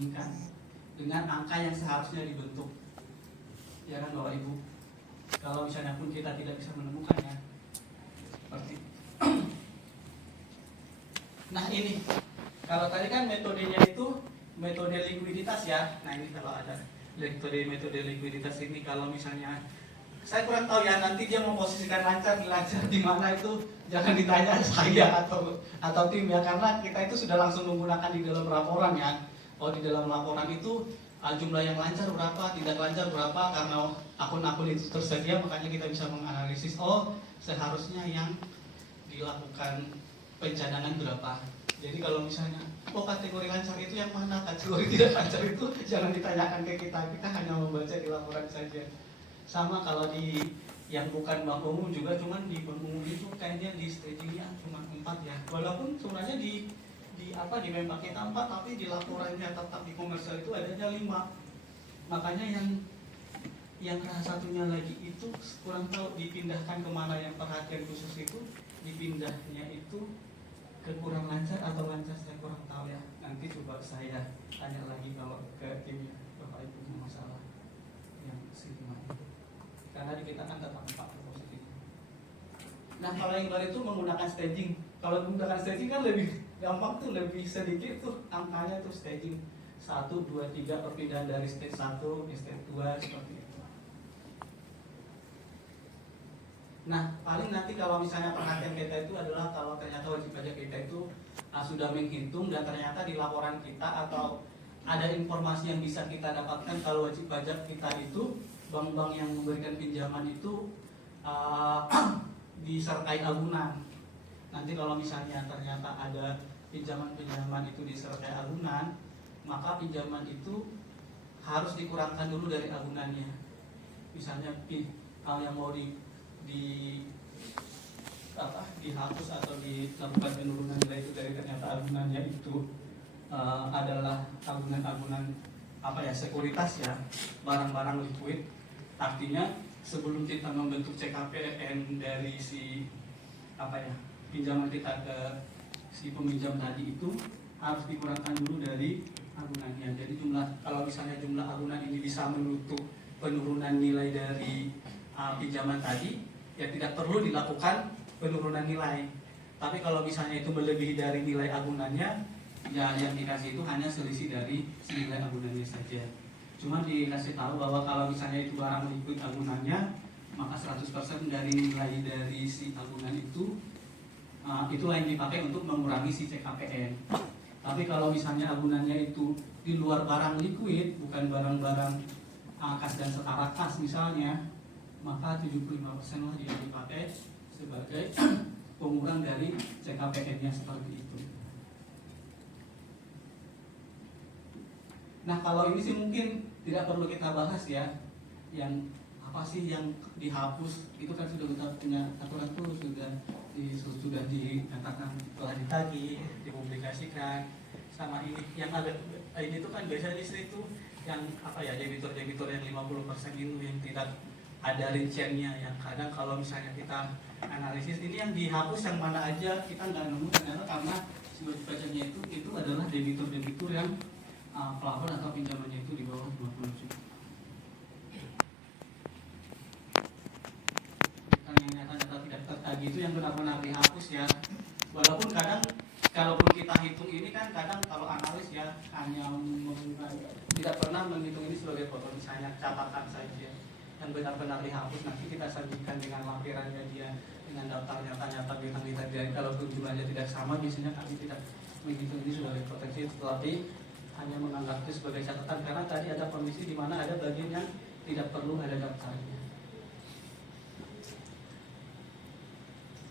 dibandingkan dengan angka yang seharusnya dibentuk. Ya kan Bapak Ibu? Kalau misalnya pun kita tidak bisa menemukannya, seperti nah ini, kalau tadi kan metodenya itu metode likuiditas ya. Nah ini kalau ada metode likuiditas ini, kalau misalnya saya kurang tahu ya, nanti dia memposisikan lancar di mana itu jangan ditanya saya atau tim ya, karena kita itu sudah langsung menggunakan di dalam laporan ya. Oh, di dalam laporan itu jumlah yang lancar berapa, tidak lancar berapa, karena akun-akun itu tersedia, makanya kita bisa menganalisis, oh seharusnya yang dilakukan pencadangan berapa. Jadi kalau misalnya, oh kategori lancar itu yang mana, kategori tidak lancar itu jangan ditanyakan ke kita hanya membaca di laporan saja. Sama kalau di yang bukan bank umum juga, cuman di bank umum itu kayaknya di stagingnya cuma 4 ya. Walaupun sebenarnya di memang kita 4, tapi di laporannya tetap di komersial itu adanya 5. Makanya yang satunya lagi itu kurang tahu dipindahkan kemana, yang perhatian khusus itu dipindahnya itu ke kurang lancar atau lancar, saya kurang tahu ya. Nanti coba saya tanya lagi kalau ke timnya Bapak Ibu masalah yang sigma itu. Karena di kita kan tetap 4 positif. Nah kalau yang baru itu menggunakan staging. Kalau menggunakan staging kan lebih gampang tuh, lebih sedikit tuh angkanya tuh staging 1, 2, 3, perpindahan dari stage 1 ke stage 2 seperti itu. Nah paling nanti kalau misalnya perhatian kita itu adalah kalau ternyata wajib pajak kita itu sudah menghitung dan ternyata di laporan kita atau ada informasi yang bisa kita dapatkan kalau wajib pajak kita itu bank-bank yang memberikan pinjaman itu disertai agunan. Nanti kalau misalnya ternyata ada pinjaman-pinjaman itu disertai agunan, maka pinjaman itu harus dikurangkan dulu dari agunannya. Misalnya yang mau dihapus atau dilakukan penurunan nilai itu dari ternyata agunannya itu adalah agunan-agunan sekuritas ya, barang-barang liquid. Artinya sebelum kita membentuk CKPN dari si pinjaman kita ke si peminjam tadi itu harus dikurangkan dulu dari agunannya. Jadi kalau misalnya jumlah agunan ini bisa menutup penurunan nilai dari pinjaman tadi, ya tidak perlu dilakukan penurunan nilai. Tapi kalau misalnya itu melebihi dari nilai agunannya, ya yang dikasih itu hanya selisih dari nilai agunannya saja. Cuma dikasih tahu bahwa kalau misalnya itu barang liquid agunannya, maka 100% dari nilai dari si agunan itulah yang dipakai untuk mengurangi si CKPN. Tapi kalau misalnya agunannya itu di luar barang liquid, bukan barang-barang kas dan setara kas misalnya, maka 75% lah yang dipakai sebagai pengurang dari CKPN-nya seperti itu. Nah kalau ini sih mungkin tidak perlu kita bahas ya, yang apa sih yang dihapus itu kan sudah kita punya aturan tuh, sudah dinyatakan telah ditagih, dipublikasikan. Sama ini yang ada ini tuh kan biasanya itu yang debitur yang 50% itu yang tidak ada rinciannya, yang kadang kalau misalnya kita analisis ini yang dihapus yang mana aja kita nggak nemu, ternyata karena si wajib pajaknya itu adalah debitur yang plafon atau pinjamannya itu di bawah 20 juta. Yang nyata-nyata tidak tertagih itu yang benar-benar dihapus ya. Walaupun kadang kalaupun kita hitung ini kan kadang kalau analis ya hanya tidak pernah menghitung ini sebagai foto, misalnya catatan saja yang benar-benar dihapus. Nanti kita sajikan dengan lampirannya dia, dengan daftar nyata-nyata bintang-bintang dia. Kalaupun jumlahnya tidak sama, biasanya kami tidak menghitung ini sebagai potensi, tetapi hanya menganggap itu sebagai catatan, karena tadi ada kondisi di mana ada bagian yang tidak perlu ada daftarnya.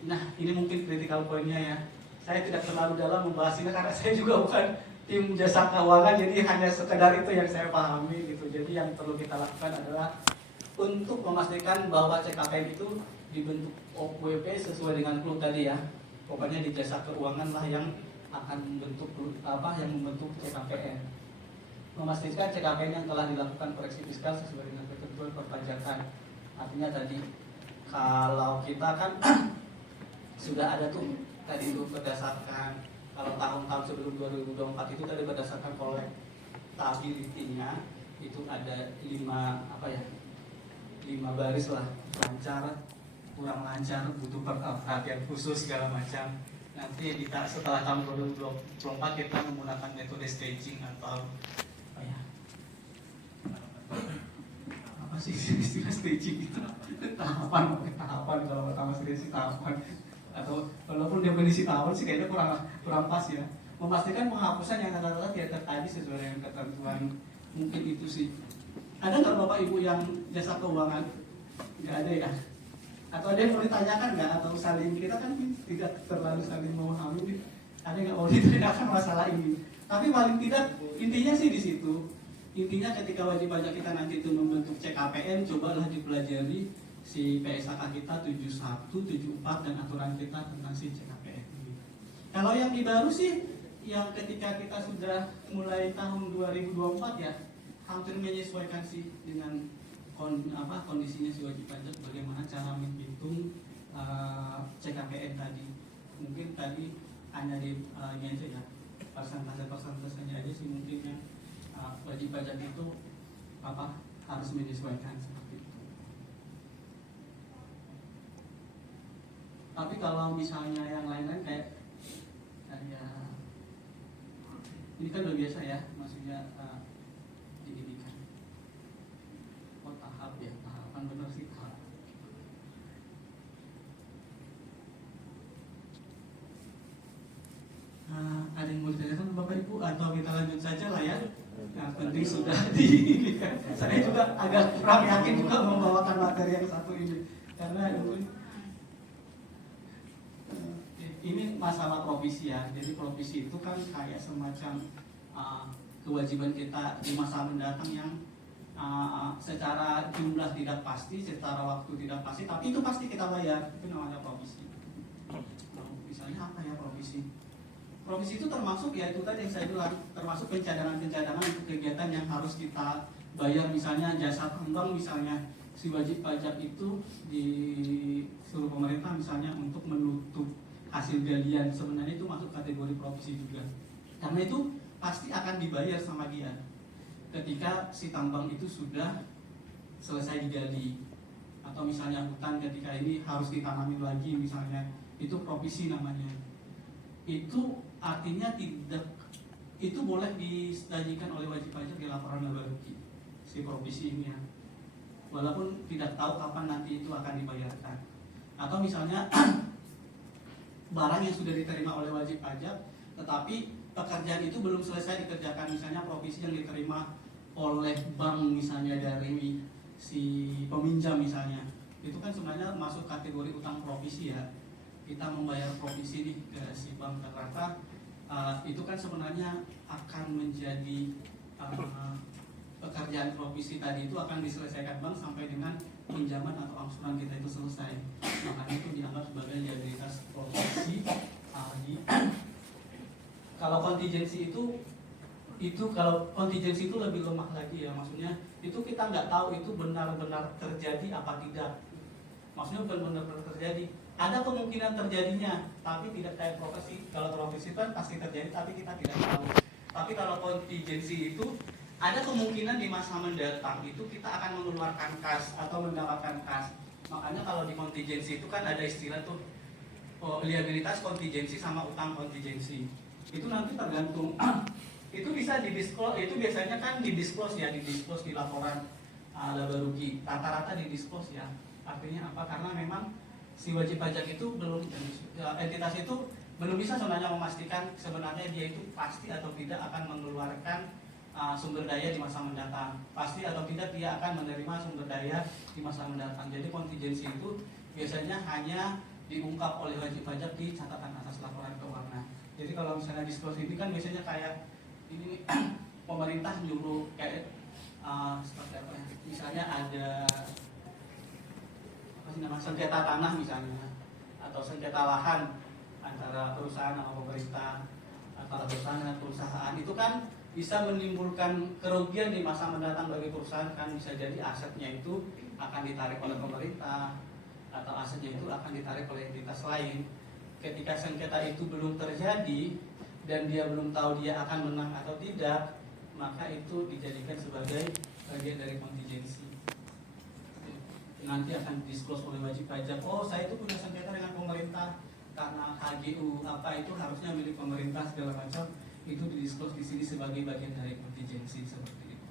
Nah ini mungkin critical point-nya ya. Saya tidak terlalu dalam membahas ini karena saya juga bukan tim jasa keuangan, jadi hanya sekedar itu yang saya pahami gitu. Jadi yang perlu kita lakukan adalah untuk memastikan bahwa CKPN itu dibentuk OWP sesuai dengan clue tadi ya. Pokoknya di jasa keuangan lah yang akan membentuk CKPN. Memastikan CKPN yang telah dilakukan koreksi fiskal sesuai dengan ketentuan perpajakan. Artinya tadi kalau kita kan sudah ada tuh tadi itu berdasarkan, kalau tahun-tahun sebelum 2024 itu tadi berdasarkan profitability-nya itu ada 5 baris lah, lancar, kurang lancar, butuh perhatian khusus segala macam. Nanti setelah tahun 2024 kita menggunakan metode staging atau apa sih istilah staging itu? Tahapan kalau pertama sih tahapan, atau walaupun definisi tahapan sih kayaknya kurang pas ya. Memastikan penghapusan yang kata-kata tidak tertagih sesuai dengan ketentuan. Mungkin itu sih. Ada nggak Bapak Ibu yang jasa keuangan? Nggak ada ya? Atau ada yang mau ditanyakan nggak? Atau saling, kita kan tidak terlalu saling memahami. Ada nggak mau ditanyakan masalah ini? Tapi paling tidak intinya sih di situ. Intinya ketika wajib pajak kita nanti itu membentuk CKPN, cobalah dipelajari si PSAK kita 71, 74 dan aturan kita tentang si CKPN. Kalau yang di baru sih, yang ketika kita sudah mulai tahun 2024 ya, hampir menyesuaikan sih dengan kondisinya si wajib pajak, bagaimana cara menghitung CKPN tadi. Mungkin tadi hanya di ini aja ya, persentasenya aja sih mungkin yang wajib pajak itu harus menyesuaikan seperti itu. Tapi kalau misalnya yang lain-lain kayak ini kan udah biasa ya, maksudnya dididikan. Oh tahap ya, tahapan benar sih tahap. Ada yang mau ditanyakan Bapak Ibu atau kita lanjut saja lah ya? Yang penting sudah saya juga agak kurang yakin juga membawakan materi yang satu ini karena ini masalah provisi ya. Jadi provisi itu kan kayak semacam kewajiban kita di masa mendatang yang secara jumlah tidak pasti, secara waktu tidak pasti, tapi itu pasti kita bayar. Itu namanya provisi. Misalnya apa ya provisi? Provisi itu termasuk ya itu tadi yang saya bilang, termasuk pencadangan-pencadangan untuk kegiatan yang harus kita bayar, misalnya jasa tambang misalnya si wajib pajak itu di seluruh pemerintah misalnya untuk menutup hasil galian, sebenarnya itu masuk kategori provisi juga. Karena itu pasti akan dibayar sama dia ketika si tambang itu sudah selesai digali, atau misalnya hutan ketika ini harus ditanami lagi misalnya, itu provisi namanya. Itu artinya tidak, itu boleh disajikan oleh wajib pajak di laporan laba rugi si provisi ini ya, walaupun tidak tahu kapan nanti itu akan dibayarkan. Atau misalnya barang yang sudah diterima oleh wajib pajak tetapi pekerjaan itu belum selesai dikerjakan, misalnya provisi yang diterima oleh bank misalnya dari si peminjam misalnya, itu kan sebenarnya masuk kategori utang provisi ya. Kita membayar provisi nih ke si bank rata-rata, itu kan sebenarnya akan menjadi pekerjaan provisi tadi itu akan diselesaikan bank sampai dengan pinjaman atau angsuran kita itu selesai. Makanya itu dianggap sebagai liabilitas provisi. Kalau kontingensi itu kalau kontingensi itu lebih lemah lagi ya, maksudnya itu kita nggak tahu itu benar-benar terjadi apa tidak. Maksudnya bukan benar-benar terjadi. Ada kemungkinan terjadinya, tapi tidak kayak provisi. Kalau provisi kan pasti terjadi, tapi kita tidak tahu. Tapi kalau kontingensi itu ada kemungkinan di masa mendatang itu kita akan mengeluarkan kas atau mendapatkan kas. Makanya kalau di kontingensi itu kan ada istilah tuh liabilitas kontingensi sama utang kontingensi. Itu nanti tergantung. Itu bisa didisclose. Itu biasanya kan didisclose ya, didisclose di laporan laba rugi. Rata-rata didisclose ya. Artinya apa? Karena memang si wajib pajak itu belum, entitas itu belum bisa sebenarnya memastikan sebenarnya dia itu pasti atau tidak akan mengeluarkan sumber daya di masa mendatang, pasti atau tidak dia akan menerima sumber daya di masa mendatang. Jadi kontingensi itu biasanya hanya diungkap oleh wajib pajak di catatan atas laporan keuangan. Jadi kalau misalnya disclose ini kan biasanya kayak ini pemerintah nyuruh kayak seperti apa ya? Misalnya ada sengketa tanah misalnya, atau sengketa lahan antara perusahaan sama pemerintah, antara perusahaan dengan perusahaan, itu kan bisa menimbulkan kerugian di masa mendatang bagi perusahaan. Kan bisa jadi asetnya itu akan ditarik oleh pemerintah atau asetnya itu akan ditarik oleh entitas lain. Ketika sengketa itu belum terjadi dan dia belum tahu dia akan menang atau tidak, maka itu dijadikan sebagai bagian dari kontingensi. Nanti akan disclose oleh wajib pajak. Oh, saya itu punya sengketa dengan pemerintah karena HGU apa itu harusnya milik pemerintah segala macam, itu didisclose di sini sebagai bagian dari kontingensi seperti itu.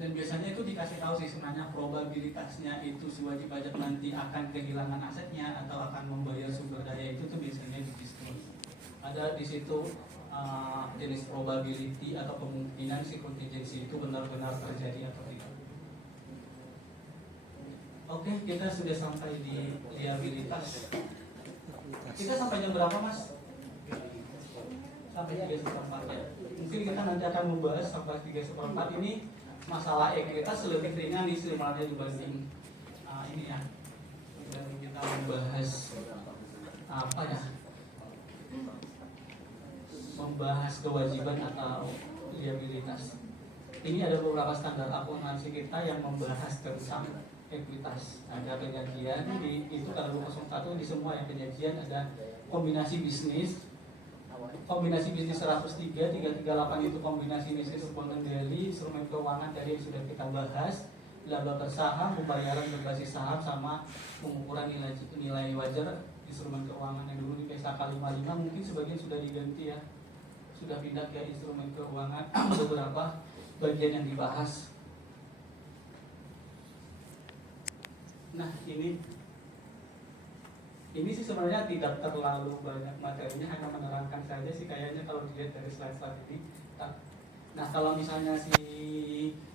Dan biasanya itu dikasih tahu sih sebenarnya probabilitasnya itu si wajib pajak nanti akan kehilangan asetnya atau akan membayar sumber daya itu tuh biasanya di-disclose. Ada di situ jenis probability atau kemungkinan si kontingensi itu benar-benar terjadi atau tidak. Oke, kita sudah sampai di liabilitas. Kita sampai jam berapa, Mas? Sampai 3/4 ya. Mungkin kita nanti akan membahas sampai 3/4 ini. Masalah ekuitas lebih ringan nih sebenarnya dibanding ini ya. Dan kita membahas apa ya? Membahas kewajiban atau liabilitas. Ini ada beberapa standar akuntansi kita yang membahas tentang ekuitas. Ada penyajian itu kalau 01 di semua yang penyajian ada kombinasi bisnis. Kombinasi bisnis 103, 338 itu kombinasi bisnis component daily, instrumen keuangan tadi yang sudah kita bahas, laba bersaham, pembayaran berbasis saham, sama pengukuran nilai wajar instrumen keuangan yang dulu di PSAK 55 mungkin sebagian sudah diganti ya, sudah pindah ke instrumen keuangan. Beberapa bagian yang dibahas. Nah ini sih sebenarnya tidak terlalu banyak materinya, hanya menerangkan saja sih kayaknya kalau dilihat dari slide-slide ini. Nah kalau misalnya si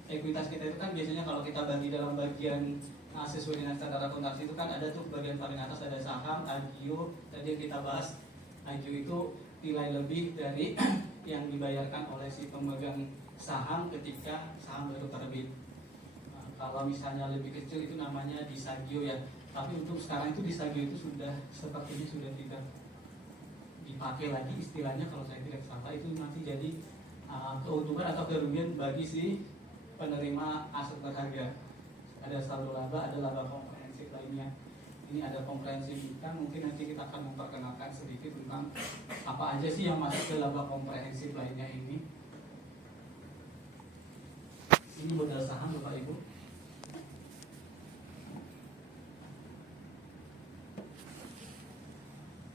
ekuitas kita itu kan biasanya kalau kita bagi dalam bagian sesuai dengan standar akuntansi itu kan ada tuh bagian paling atas ada saham, agio, tadi yang kita bahas. Agio itu nilai lebih dari yang dibayarkan oleh si pemegang saham ketika saham baru terbit. Nah, kalau misalnya lebih kecil itu namanya disagio ya. Tapi untuk sekarang itu disagio itu sudah sepertinya sudah tidak dipakai lagi istilahnya, kalau saya tidak salah itu nanti jadi keuntungan atau kerugian bagi si penerima aset berharga. Ada saldo laba, ada laba komprehensif lainnya. Ini ada komprehensif kita, mungkin nanti kita akan memperkenalkan sedikit tentang apa aja sih yang masuk ke laba komprehensif lainnya ini. Ini modal saham Bapak Ibu.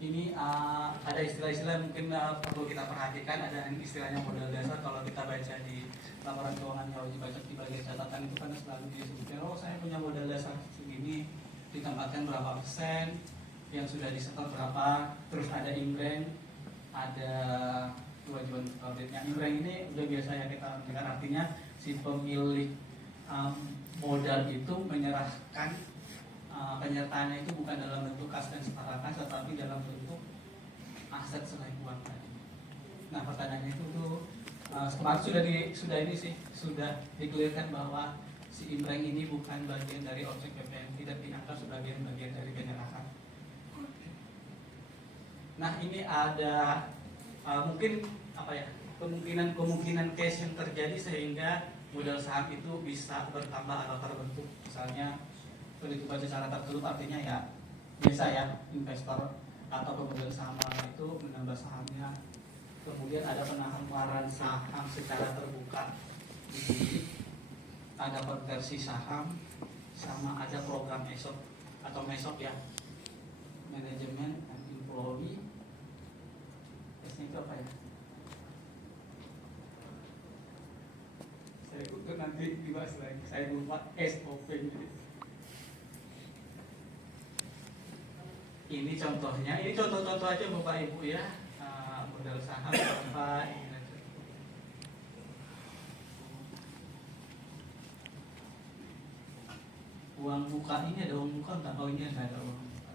Ini ada istilah-istilah mungkin perlu kita perhatikan. Ada istilahnya modal dasar. Kalau kita baca di laporan keuangan wajib pajak di bagian catatan itu kan selalu disebutkan, oh saya punya modal dasar segini, ditempatkan berapa persen, yang sudah disetor berapa, terus ada imbrank, ada kewajiban auditnya. Imbrank ini udah biasa ya kita dengar, artinya si pemilik modal itu menyerahkan penyertaannya itu bukan dalam bentuk kas dan separakan, tetapi dalam bentuk aset selain uang tadi. Nah pertanyaannya itu tuh kemarin sudah dikelirkan bahwa si imbrank ini bukan bagian dari objek PPN, tidak dianggap sebagai bagian dari penyerahan. Nah ini ada mungkin apa ya, kemungkinan case yang terjadi sehingga modal saham itu bisa bertambah atau terbentuk. Misalnya begitu baca secara tertutup artinya ya biasa ya, investor atau pemegang saham itu menambah sahamnya. Kemudian ada penawaran saham secara terbuka di sini, ada konversi saham, sama ada program ESOP atau MESOP ya, manajemen and employee. S-nya itu apa ya? Saya ikut nanti dibahas lagi, saya lupa SOP ini. Ini contohnya, ini contoh-contoh aja Bapak Ibu ya, modal saham apa ini aja. Uang muka ini ada uang muka entah, oh ini ada uang muka.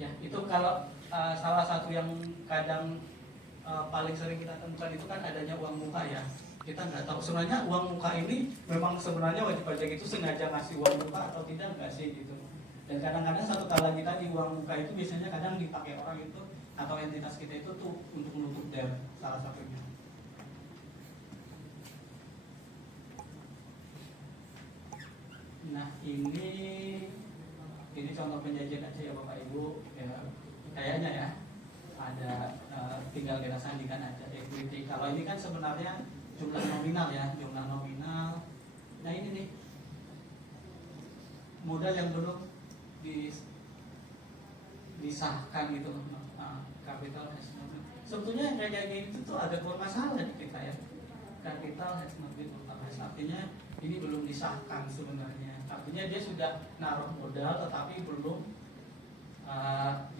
Ya itu kalau salah satu yang kadang paling sering kita temukan itu kan adanya uang muka ya. Kita nggak tahu sebenarnya uang muka ini memang sebenarnya wajib pajak itu sengaja ngasih uang muka atau tidak nggak sih gitu. Dan kadang-kadang satu kala kita di uang muka itu biasanya kadang dipakai orang itu atau entitas kita itu tuh untuk menutup debt salah satunya. Nah ini contoh penjajian aja ya Bapak Ibu ya, kayaknya ya ada tinggal kita sandingkan aja equity. Kalau ini kan sebenarnya jumlah nominal ya, jumlah nominal. Nah ini nih modal yang belum disahkan gitu, capital has not been. Sebetulnya yang kayak gitu tuh agak bermasalah di kita ya. Capital has not been utilized, artinya ini belum disahkan sebenarnya. Artinya dia sudah naruh modal tetapi belum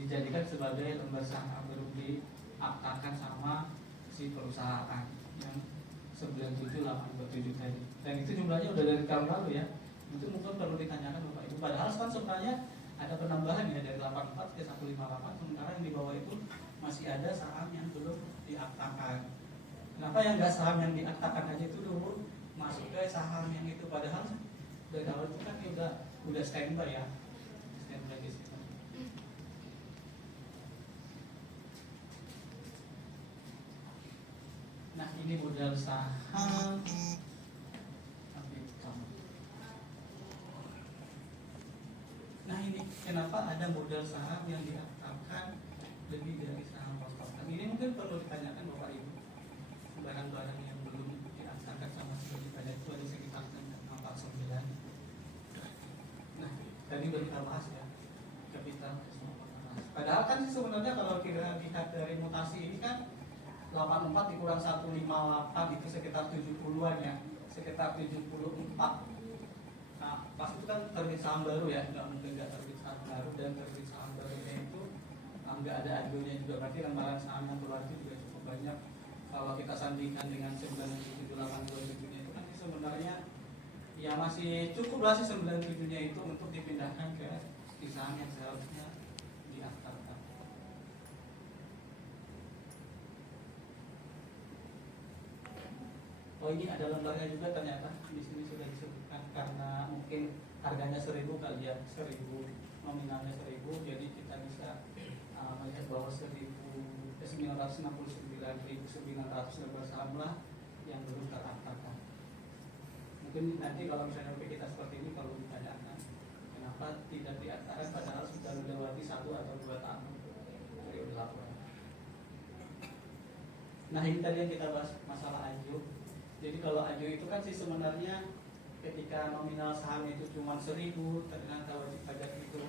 dijadikan sebagai lembar saham, belum diaktakan sama si perusahaan yang 9787 tadi. Dan itu jumlahnya udah dari tahun lalu ya. Itu mungkin perlu ditanyakan Bapak Ibu. Padahal kan sebenarnya ada penambahan ya dari 84 ke 158, sementara yang di bawah itu masih ada saham yang belum diaktakan. Kenapa yang nggak saham yang diaktakan aja itu dulu masuk ke saham yang itu, padahal dari awal itu kan udah standby ya, standby di situ. Nah ini modal saham. Nah ini kenapa ada modal saham yang diaktakan lebih dari saham pos-posan? Ini mungkin perlu ditanyakan Bapak Ibu. Barang-barang yang belum diaktakan sama sekali pada itu ada sekitar 49. Nah tadi baru kita bahas ya kapital. Padahal kan sebenarnya kalau kita lihat dari mutasi ini kan 84 dikurang 158 itu sekitar 70-an ya, sekitar 74. Nah, pas itu kan terbit saham baru ya, nggak mungkin nggak terbit saham baru, dan terbit saham barunya itu nggak ada adunya juga, berarti lembaran saham yang keluar itu juga cukup banyak. Kalau kita sandingkan dengan 9782 itu kan sebenarnya ya masih cukup lah sih 97-nya itu untuk dipindahkan ke saham yang seharusnya diaktakan. Oh ini ada lembarnya juga ternyata di sini sudah disebutkan, karena mungkin harganya 1000 kali ya, 1000 nominalnya 1000, jadi kita bisa melihat bahwa 969.900 lembar saham lah yang belum teraktakan. Mungkin nanti kalau misalnya kita seperti ini kalau ditanyakan kenapa tidak diaktakan padahal sudah melewati 1 atau 2 tahun periode laporan. Nah ini tadi yang kita bahas masalah ajo. Jadi kalau ajo itu kan sih sebenarnya ketika nominal saham itu cuma 1000, ternyata wajib pajak itu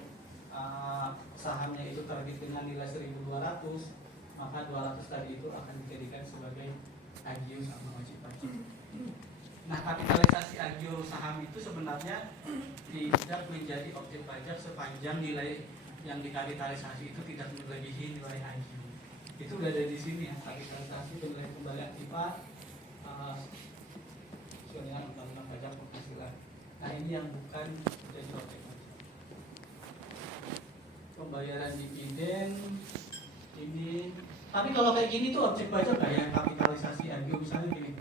sahamnya itu terbit dengan nilai 1200, maka 200 tadi itu akan dijadikan sebagai agio sama wajib pajak. Nah kapitalisasi agio saham itu sebenarnya tidak menjadi objek pajak sepanjang nilai yang dikapitalisasi itu tidak melebihi nilai agio. Itu udah ada di sini ya, kapitalisasi nilai kembali akibat dengan undang-undang pajak penghasilan. Nah ini yang bukan jadi objek pajak. Pembayaran dividen ini, tapi kalau kayak gini tuh objek pajak nggak ya? Kapitalisasi agio misalnya gini,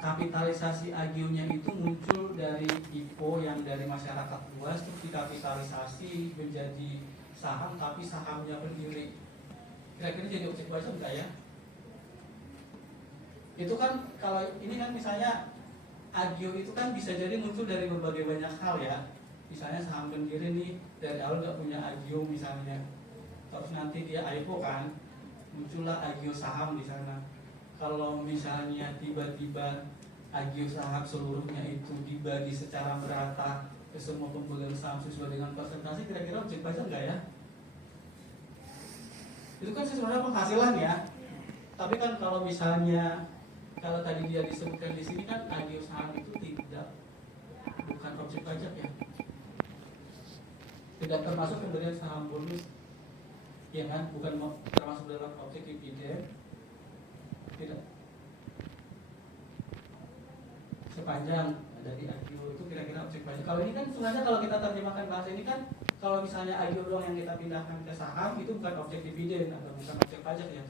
kapitalisasi agionya itu muncul dari IPO yang dari masyarakat luas, terus dikapitalisasi menjadi saham, tapi sahamnya berdiri. Kira-kira jadi objek pajak nggak ya? Itu kan kalau ini kan misalnya agio itu kan bisa jadi muncul dari berbagai banyak hal ya. Misalnya saham berdiri nih dari awal nggak punya agio misalnya, terus nanti dia IPO kan, muncullah agio saham di sana. Kalau misalnya tiba-tiba agio saham seluruhnya itu dibagi secara merata ke semua pemegang saham sesuai dengan persentase, kira-kira objek pajak nggak ya? Itu kan sebenarnya penghasilan ya. Tapi kan kalau misalnya kalau tadi dia disebutkan di sini kan agio saham itu bukan objek pajak ya, tidak termasuk pemberian saham bonus, ya kan, bukan termasuk dalam objek dividen, tidak. Sepanjang dari agio itu kira-kira objek pajak. Kalau ini kan sebenarnya kalau kita terjemahkan bahasa ini kan, kalau misalnya agio doang yang kita pindahkan ke saham itu bukan objek dividen atau bukan objek pajak ya.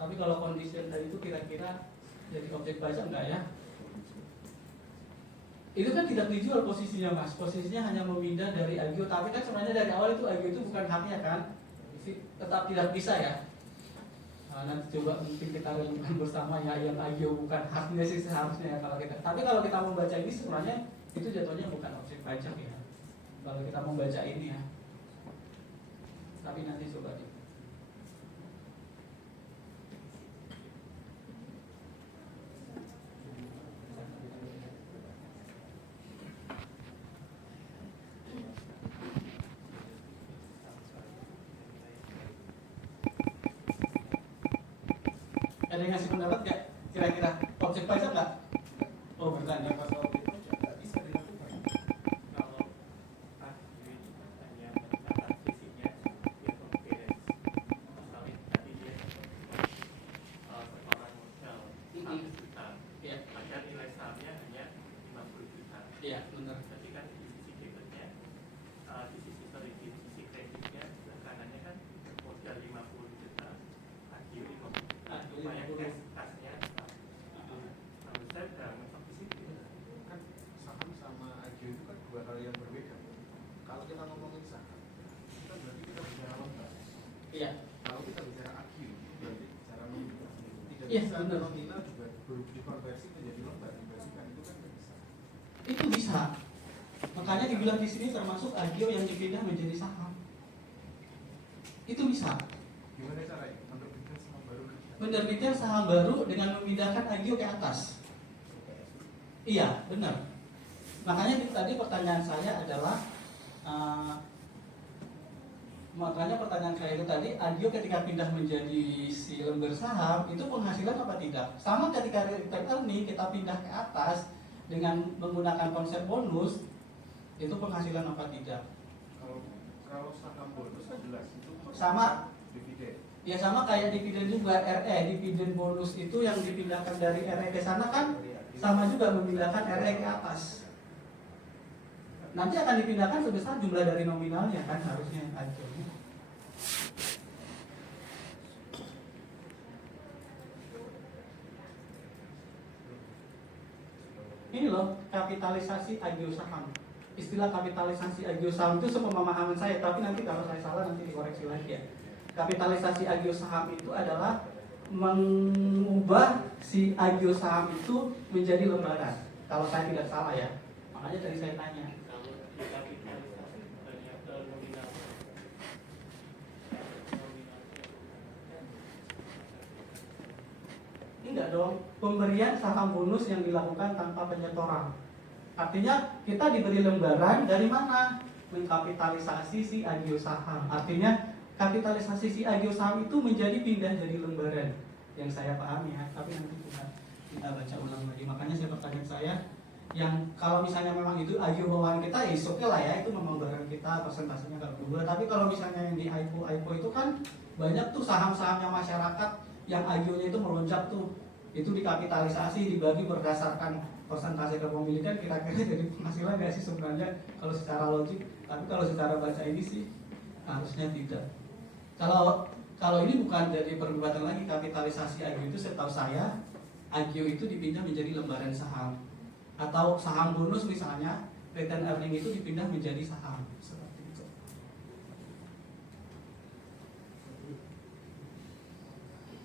Tapi kalau kondisi tadi itu kira-kira jadi objek pajak enggak ya? Itu kan tidak dijual posisinya mas, posisinya hanya memindah dari agio. Tapi kan sebenarnya dari awal itu agio itu bukan haknya kan, tetap tidak bisa ya. Nanti coba mungkin kita renungkan bersama ya, yang agio bukan haknya sih seharusnya ya kalau kita. Tapi kalau kita membaca ini sebenarnya itu jatuhnya bukan objek pajak ya. Kalau kita membaca ini ya. Tapi nanti coba deh. Ada yang ngasih pendapat nggak? Kira-kira objek pajak nggak? Oh bukan ya. Pasal itu nggak bisa dilakukan. Kalau tadi hanya mencatat fisiknya itu beres. Pasal tadi dia setoran modal 100 juta. Iya. Maka nilai sahamnya hanya 50 juta. Iya benar. Jadi kan di sisi debitnya, di sisi kreditnya sebelah kanannya kan modal 50 juta, agio 50 juta. Supaya kasnya harusnya udah mentok di situ. Kan saham sama agio itu kan dua hal yang berbeda. Kalau kita ngomongin saham, kita berarti kita bicara lembar. Iya. Kalau kita bicara agio, itu berarti bicara nominal. Tidak Iya, bisa benar. nominal juga dikonversi menjadi lembar, dikonversikan itu kan nggak bisa. Itu bisa. Makanya dibilang di sini termasuk agio yang dipindah menjadi saham. Itu bisa. Gimana caranya? Menerbitkan saham baru kan? Menerbitkan saham baru dengan memindahkan agio ke atas. Iya, benar. Makanya tadi pertanyaan saya adalah itu tadi agio ketika pindah menjadi si lembar saham itu penghasilan apa tidak? Sama ketika return earning kita pindah ke atas dengan menggunakan konsep bonus itu penghasilan apa tidak? Kalau saham bonus kan jelas itu Sama. dividen. Ya sama kayak dividen juga, dividen bonus itu yang dipindahkan dari RE ke sana kan sama juga memindahkan RE ke atas. Nanti akan dipindahkan sebesar jumlah dari nominalnya kan harusnya aja. Ini loh kapitalisasi agio saham. Istilah kapitalisasi agio saham itu sepemahaman saya, tapi nanti kalau saya salah nanti dikoreksi lagi ya. Kapitalisasi agio saham itu adalah mengubah si agio saham itu menjadi lembaran. Kalau saya tidak salah ya. Makanya tadi saya tanya. Kalau dikapitalisasi hanya ke nominal. Tidak dong, pemberian saham bonus yang dilakukan tanpa penyetoran. Artinya kita diberi lembaran dari mana? Mengkapitalisasi si agio saham. Artinya kapitalisasi si agio saham itu menjadi pindah jadi lembaran. Yang saya pahami ya, tapi nanti kita baca ulang lagi. Makanya saya pertanyaan saya, yang kalau misalnya memang itu agio bawaan kita, ya oke lah ya, itu memang barang kita, persentasenya kalau berubah. Tapi kalau misalnya yang di IPO itu kan banyak tuh saham-sahamnya masyarakat yang agionya itu melonjak tuh, itu dikapitalisasi, dibagi berdasarkan persentase kepemilikan, kira-kira jadi penghasilan nggak sih sebenarnya kalau secara logik? Tapi kalau secara baca ini sih harusnya tidak. Kalau ini bukan dari perdebatan lagi, kapitalisasi agio itu setahu saya agio itu dipindah menjadi lembaran saham atau saham bonus misalnya return earning itu dipindah menjadi saham seperti itu.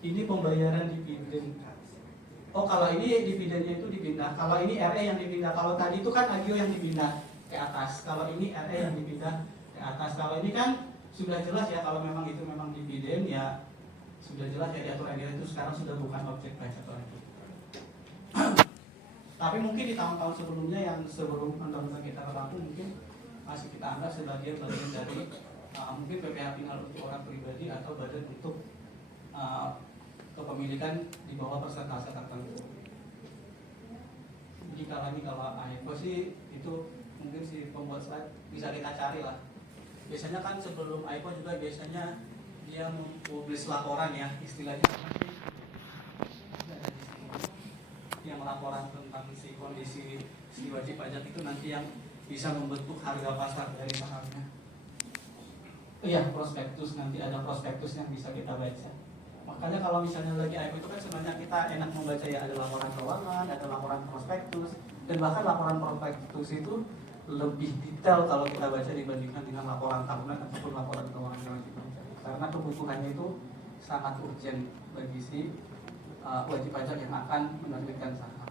Ini pembayaran dividen. Oh kalau ini dividennya itu dipindah. Kalau ini RE yang dipindah. Kalau tadi itu kan agio yang dipindah ke atas. Kalau ini RE yang dipindah ke atas. Kalau ini kan sudah jelas ya, kalau memang itu memang dividen ya sudah jelas ya diatur agio itu sekarang sudah bukan objek pajak lagi. Tapi mungkin di tahun-tahun sebelumnya yang sebelum undang-undang kita berlaku mungkin masih kita anggap sebagai bagian dari mungkin PPh final untuk orang pribadi atau badan untuk kepemilikan di bawah persentase tertentu. Jadi kalau AEPO sih itu mungkin si pembuat slide bisa kita cari lah. Biasanya kan sebelum AEPO juga biasanya dia mempublis laporan ya, istilahnya apa sih? Yang laporan tentang si kondisi si wajib pajak itu nanti yang bisa membentuk harga pasar dari sahamnya. Iya, prospektus, nanti ada prospektus yang bisa kita baca. Makanya kalau misalnya lagi AEPO itu kan sebenarnya kita enak membaca ya, ada laporan keuangan, ada laporan prospektus, dan bahkan laporan prospektus itu lebih detail kalau kita baca dibandingkan dengan laporan tahunan ataupun laporan keuangan yang wajib pajak. Karena kebutuhannya itu sangat urgent bagi si wajib pajak yang akan menerbitkan saham.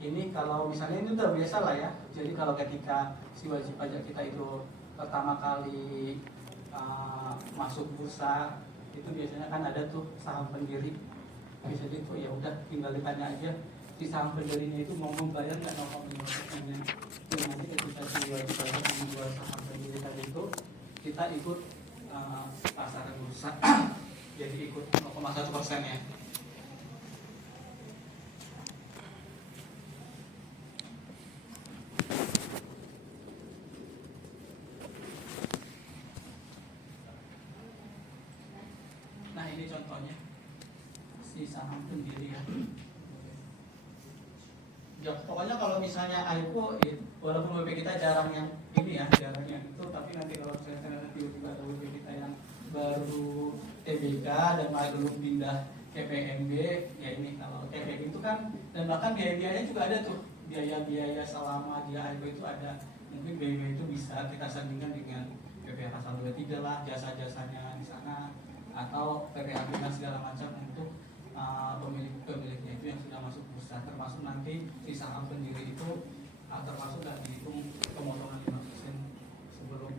Ini kalau misalnya ini udah biasa lah ya. Jadi kalau ketika si wajib pajak kita itu pertama kali masuk bursa, itu biasanya kan ada tuh saham pendiri. Biasanya itu ya udah tinggal ditanya aja si saham pendirinya itu mau membayar nggak, mau menyelesaikannya. Jadi nanti ketika si wajib pajak menjual saham pendiri tadi itu kita ikut pasaran bursa. jadi ikut 0,1% ya. Nah ini contohnya si saham sendiri ya. Ya pokoknya kalau misalnya AIPO walaupun WP kita jarang yang ini ya, jarang yang itu, tapi nanti kalau misalnya tiba-tiba ada WP kita yang baru TBK dan baru pindah ke PMB, ya ini kalau TBK itu kan, dan bahkan biaya-biayanya juga ada tuh, biaya-biaya selama dia AIPO itu ada, mungkin biaya itu bisa kita sandingkan dengan PPH 123 lah, jasa-jasanya di sana, atau PPH segala macam untuk pemiliknya itu yang sudah masuk bursa, termasuk nanti si saham sendiri itu termasuk dan dihitung pemotongan 5% sebelum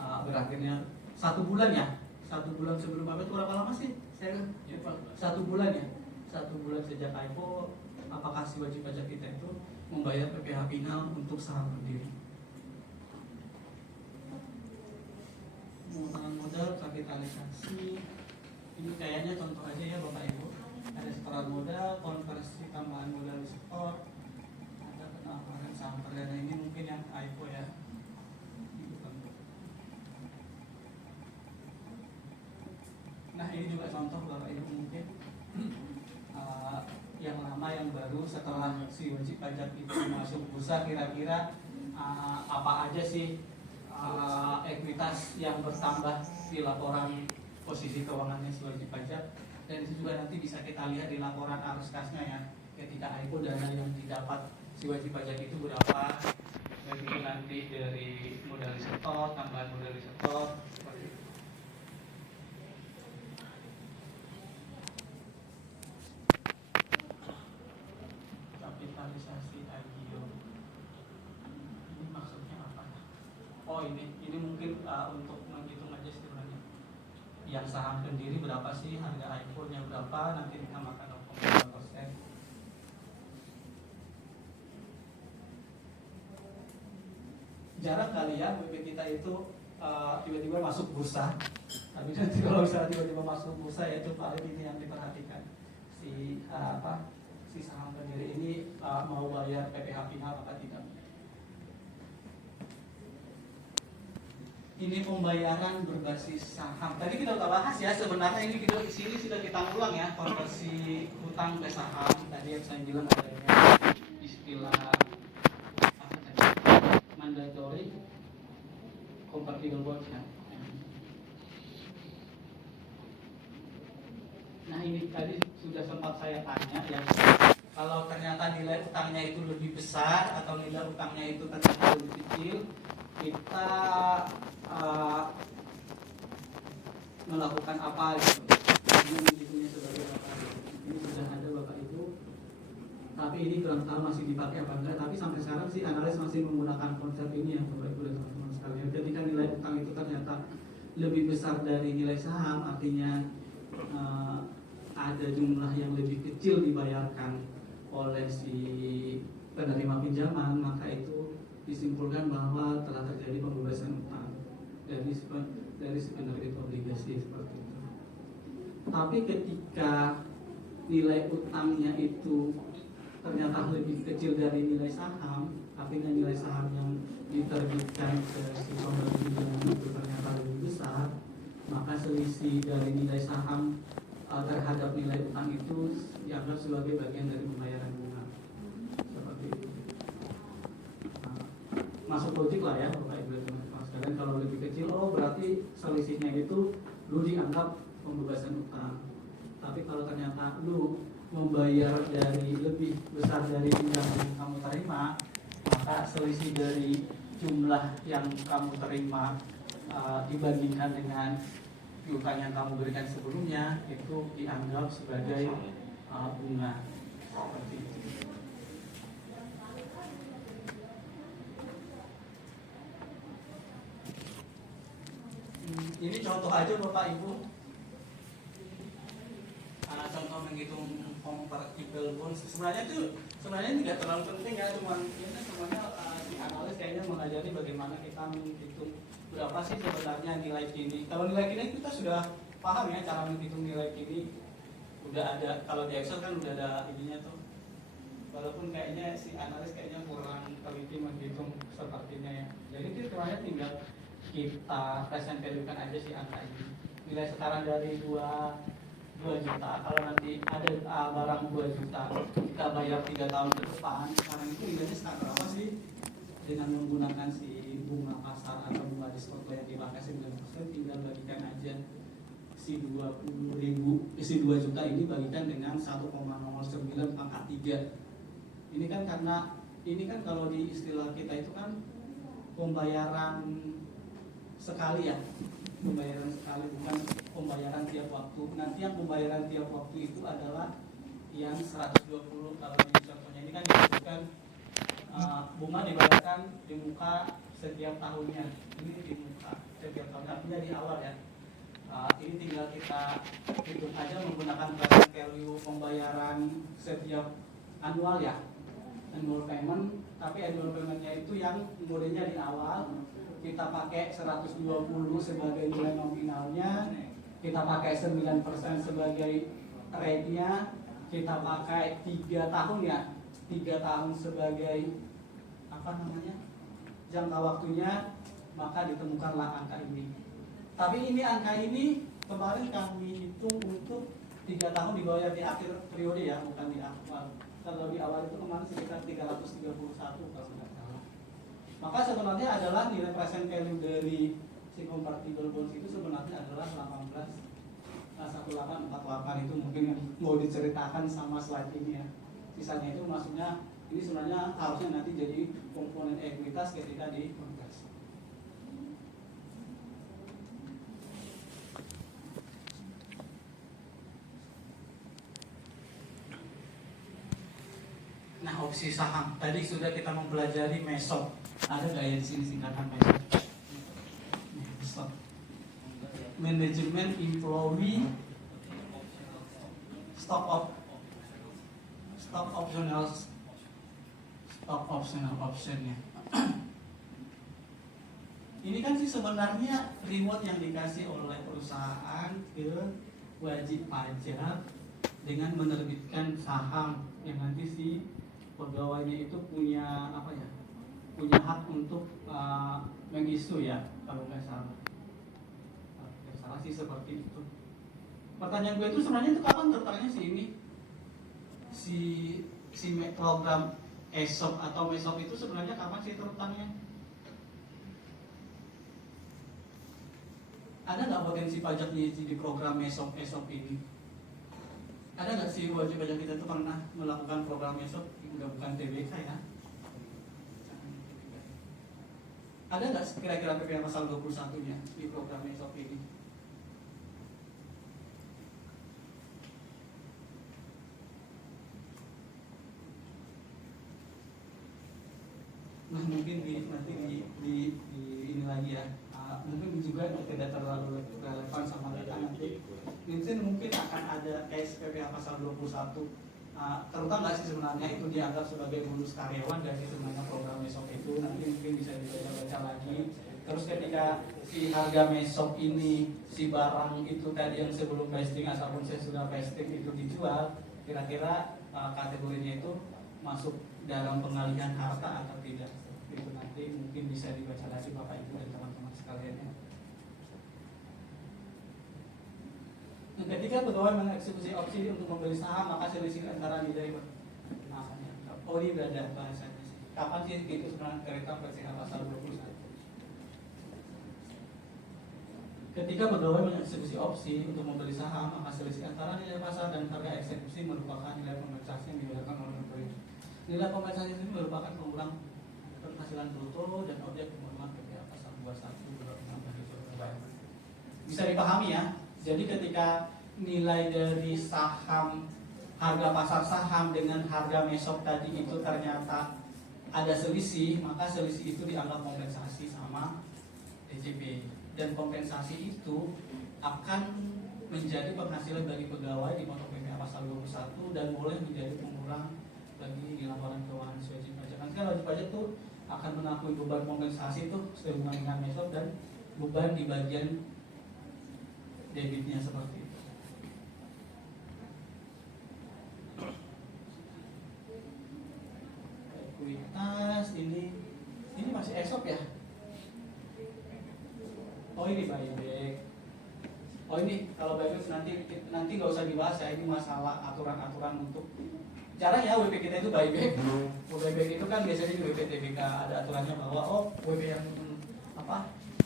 berakhirnya 1 bulan ya, 1 bulan sebelum apa itu berapa lama sih? Saya lupa. 1 bulan ya, 1 bulan sejak AIPO, apakah si wajib pajak kita itu membayar PPh final untuk saham sendiri? Pemotongan modal, kapitalisasi, ini kayaknya contoh aja ya Bapak Ibu. Ada setoran modal, konversi tambahan modal di setor, ada penawaran saham perdana, ini mungkin yang AIPO ya. Nah ini juga contoh Bapak Ibu mungkin yang lama yang baru setelah si wajib pajak itu masuk bursa, kira-kira apa aja sih ekuitas yang bertambah di laporan posisi keuangannya si wajib pajak, dan itu juga nanti bisa kita lihat di laporan arus kasnya ya, ketika AIPO dana yang didapat si wajib pajak itu berapa, begitu nanti dari modal setor, tambahan modal setor, seperti itu. Kapitalisasi agio, ini maksudnya apa? Oh ini mungkin untuk menghitung aja sebenarnya. Yang saham sendiri berapa sih, harga AIPO-nya berapa, nanti ditambahkan 0,5%. Jarang kali ya WP kita itu tiba-tiba masuk bursa. Tapi nanti kalau misalnya tiba-tiba masuk bursa ya itu paling ini yang diperhatikan. Si si saham sendiri ini mau bayar PPh final apa tidak. Ini pembayaran berbasis saham. Tadi kita udah bahas ya, sebenarnya ini video di sini sudah kita ulang ya, konversi hutang ke saham. Tadi yang saya bilang adanya istilah apa tadi? Mandatory convertible bonds ya. Nah ini tadi sudah sempat saya tanya ya, kalau ternyata nilai utangnya itu lebih besar atau nilai utangnya itu ternyata lebih kecil, kita melakukan apa gitu. Ini menghitungnya sebagai apa? Ini sudah ada Bapak Ibu, tapi ini kurang tahu masih dipakai apa enggak. Tapi sampai sekarang sih analis masih menggunakan konsep ini ya Bapak Ibu dan teman-teman sekalian. Ketika nilai utang itu ternyata lebih besar dari nilai saham, artinya ada jumlah yang lebih kecil dibayarkan oleh si penerima pinjaman, maka itu disimpulkan bahwa telah terjadi pembebasan utang dari si penerbit obligasi seperti itu. Tapi ketika nilai utangnya itu ternyata lebih kecil dari nilai saham, artinya nilai saham yang diterbitkan ke si pemberi pinjaman itu ternyata lebih besar, maka selisih dari nilai saham terhadap nilai utang itu dianggap sebagai bagian dari pembayaran bunga. Seperti itu. Masuk logik lah ya Bapak Ibu teman-teman sekalian. Kalau lebih kecil, oh berarti selisihnya itu lu dianggap pembebasan utang. Tapi kalau ternyata lu membayar dari lebih besar dari pinjaman yang kamu terima, maka selisih dari jumlah yang kamu terima dibandingkan dengan utang yang kamu berikan sebelumnya itu dianggap sebagai bunga. Seperti itu. Ini contoh aja Bapak Ibu, contoh menghitung convertible bonds. Sebenarnya tidak terlalu penting ya, cuman ini sebenarnya di analis kayaknya mengajari bagaimana kita menghitung berapa sih sebenarnya nilai kini. Kalau nilai kini kita sudah paham ya cara menghitung nilai Gini. Udah ada, kalau di Excel kan udah ada ininya tuh. Walaupun kayaknya si analis kayaknya kurang teliti menghitung sepertinya ya. Jadi itu sebenarnya tinggal kita present value kan aja si angka ini. Nilai sekarang dari 2 juta, kalau nanti ada barang 2 juta, kita bayar 3 tahun ke depan, sekarang itu nilainya sekarang berapa sih? Dengan menggunakan si bunga pasar atau bunga diskon yang dipakai 9%, tinggal bagikan aja si 2 juta ini bagikan dengan 1,09 pangkat 3. Ini kan karena ini kan kalau di istilah kita itu kan pembayaran sekali ya, pembayaran sekali, bukan pembayaran tiap waktu. Nanti yang pembayaran tiap waktu itu adalah yang 120. Kalau di contohnya ini kan disebutkan bunga dibayarkan di muka setiap tahunnya. Ini di muka setiap tahun, artinya di awal ya. Ini tinggal kita hitung aja menggunakan present value pembayaran setiap annual ya, annual payment. Tapi annual paymentnya itu yang modenya di awal, kita pakai 120 sebagai nilai nominalnya, kita pakai 9% sebagai rate-nya, kita pakai 3 tahun ya, 3 tahun sebagai jangka waktunya, maka ditemukanlah angka ini. Tapi ini angka ini kemarin kami hitung untuk 3 tahun dibayar di akhir periode ya, bukan di awal. Kalau di awal itu kemarin sekitar 331 kalau tidak salah. Maka sebenarnya adalah nilai present value dari si convertible bonds itu sebenarnya adalah 1848 itu mungkin yang mau diceritakan sama slide ini ya. Sisanya itu maksudnya ini sebenarnya harusnya nanti jadi komponen ekuitas ketika dikonversi. Nah, opsi saham tadi sudah kita mempelajari MESOP. Ada nggak ya di sini singkatan MESOP? MESOP. Management Employee Stock Optional Option ya. Ini kan sih sebenarnya reward yang dikasih oleh perusahaan ke wajib pajak dengan menerbitkan saham yang nanti si pegawainya itu punya punya hak untuk mengisu ya, kalau nggak salah. Nggak salah sih seperti itu. Pertanyaan gue itu sebenarnya itu kapan tertariknya si program ESOP atau MESOP itu sebenarnya kapan sih tertariknya? Ada nggak potensi pajaknya di program ESOP ini? Ada nggak sih wajib pajak kita itu pernah melakukan program ESOP? Udah bukan TBK ya. Ada nggak kira-kira PPh pasal 21-nya di program ESOP ini? Nah mungkin nanti di ini lagi ya. Mungkin juga tidak terlalu relevan sama kita nanti. Mungkin akan ada PPh pasal 21. Terutama nggak sih sebenarnya itu dianggap sebagai bonus karyawan dari sebenarnya program MESOP itu, nanti mungkin bisa dibaca lagi. Terus ketika si harga MESOP ini, si barang itu tadi yang sebelum vesting ataupun saya sudah vesting itu dijual, kira-kira kategorinya itu masuk dalam pengalihan harta atau tidak, itu nanti mungkin bisa dibaca lagi Bapak Ibu dan teman-teman sekalian ya. Ketika pegawai mengeksekusi opsi untuk membeli saham, maka selisih antara nilai ini berada bahasanya sih. Kapan sih itu sebenarnya kereta PPh pasal 21? Ketika pegawai mengeksekusi opsi untuk membeli saham, maka selisih antara nilai pasar dan harga eksekusi merupakan nilai kompensasi yang diberikan oleh pembeli. Nilai kompensasi ini merupakan pengurang penghasilan bruto dan objek pengurangan PPh pasal 21. Bisa dipahami ya? Jadi ketika nilai dari saham, harga pasar saham dengan harga MESOP tadi itu ternyata ada selisih, maka selisih itu dianggap kompensasi sama DJP. Dan kompensasi itu akan menjadi penghasilan bagi pegawai di pokok PPh pasal 21 dan boleh menjadi pengurang bagi di laporan keuangan wajib pajak. Nanti kan wajib pajak itu akan mengakui beban kompensasi itu sehubungan dengan MESOP dan beban di bagian debitnya seperti itu. Ekuitas ini masih ESOP ya? Oh ini buyback. Oh ini kalau buyback nanti nggak usah dibahas ya, ini masalah aturan-aturan untuk caranya WP kita itu buyback. Buyback itu kan biasanya di WP TBK ada aturannya bahwa WP yang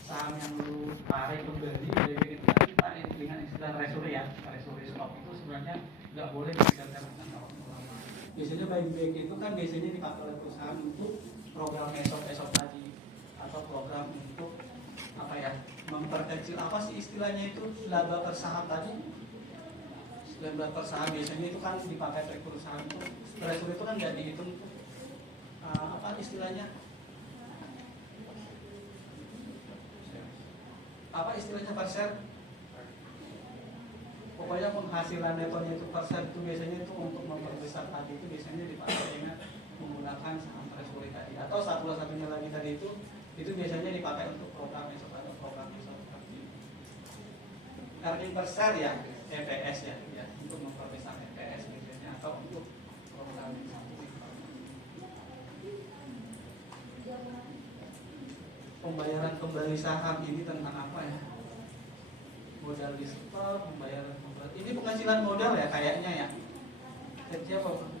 saham yang lu tarik kembali buyback itu kan ditarik dengan istilah treasury ya, treasury swap itu sebenarnya nggak boleh dipikirkan dengan awal lama. Biasanya buyback itu kan biasanya dipakai oleh perusahaan untuk program esok tadi atau program untuk memperkecil apa sih istilahnya itu laba per saham tadi. Laba per saham biasanya itu kan dipakai oleh perusahaan itu. Treasury itu kan nggak dihitung apa istilahnya? Apa istilahnya per share? Pokoknya penghasilan netonya itu per share itu biasanya itu untuk memperbesar tadi itu biasanya dipakai dengan menggunakan saham treasury tadi. Atau satunya lagi tadi itu biasanya dipakai untuk program esok atau program esok seperti earning per share ya, EPS ya, untuk memperbesar EPS biasanya atau untuk program esok. Pembayaran kembali saham ini tentang apa ya? Modal di store, pembayaran kembali. Ini penghasilan modal ya kayaknya ya. Jadi apa?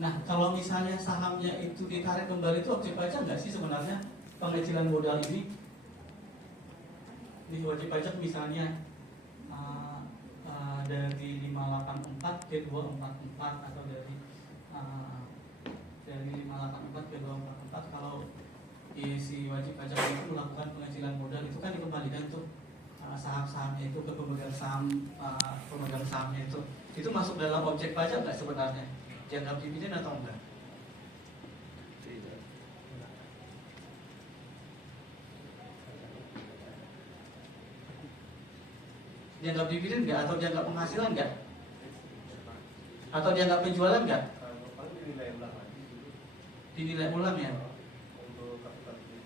Nah, kalau misalnya sahamnya itu ditarik kembali itu wajib pajak nggak sih sebenarnya pengecilan modal ini? Di wajib pajak misalnya dari 584 ke 244 atau dari 584 ke 244 kalau si wajib pajak itu melakukan pengecilan modal itu kan dikembalikan tuh saham-sahamnya itu ke pemegang sahamnya itu masuk dalam objek pajak nggak sebenarnya? Dianggap dividen atau enggak? Tidak. Dianggap dividen enggak? Atau dianggap penghasilan enggak? Atau dianggap penjualan enggak? Paling dinilai ulang lagi. Dinilai ulang ya? Untuk capital gain.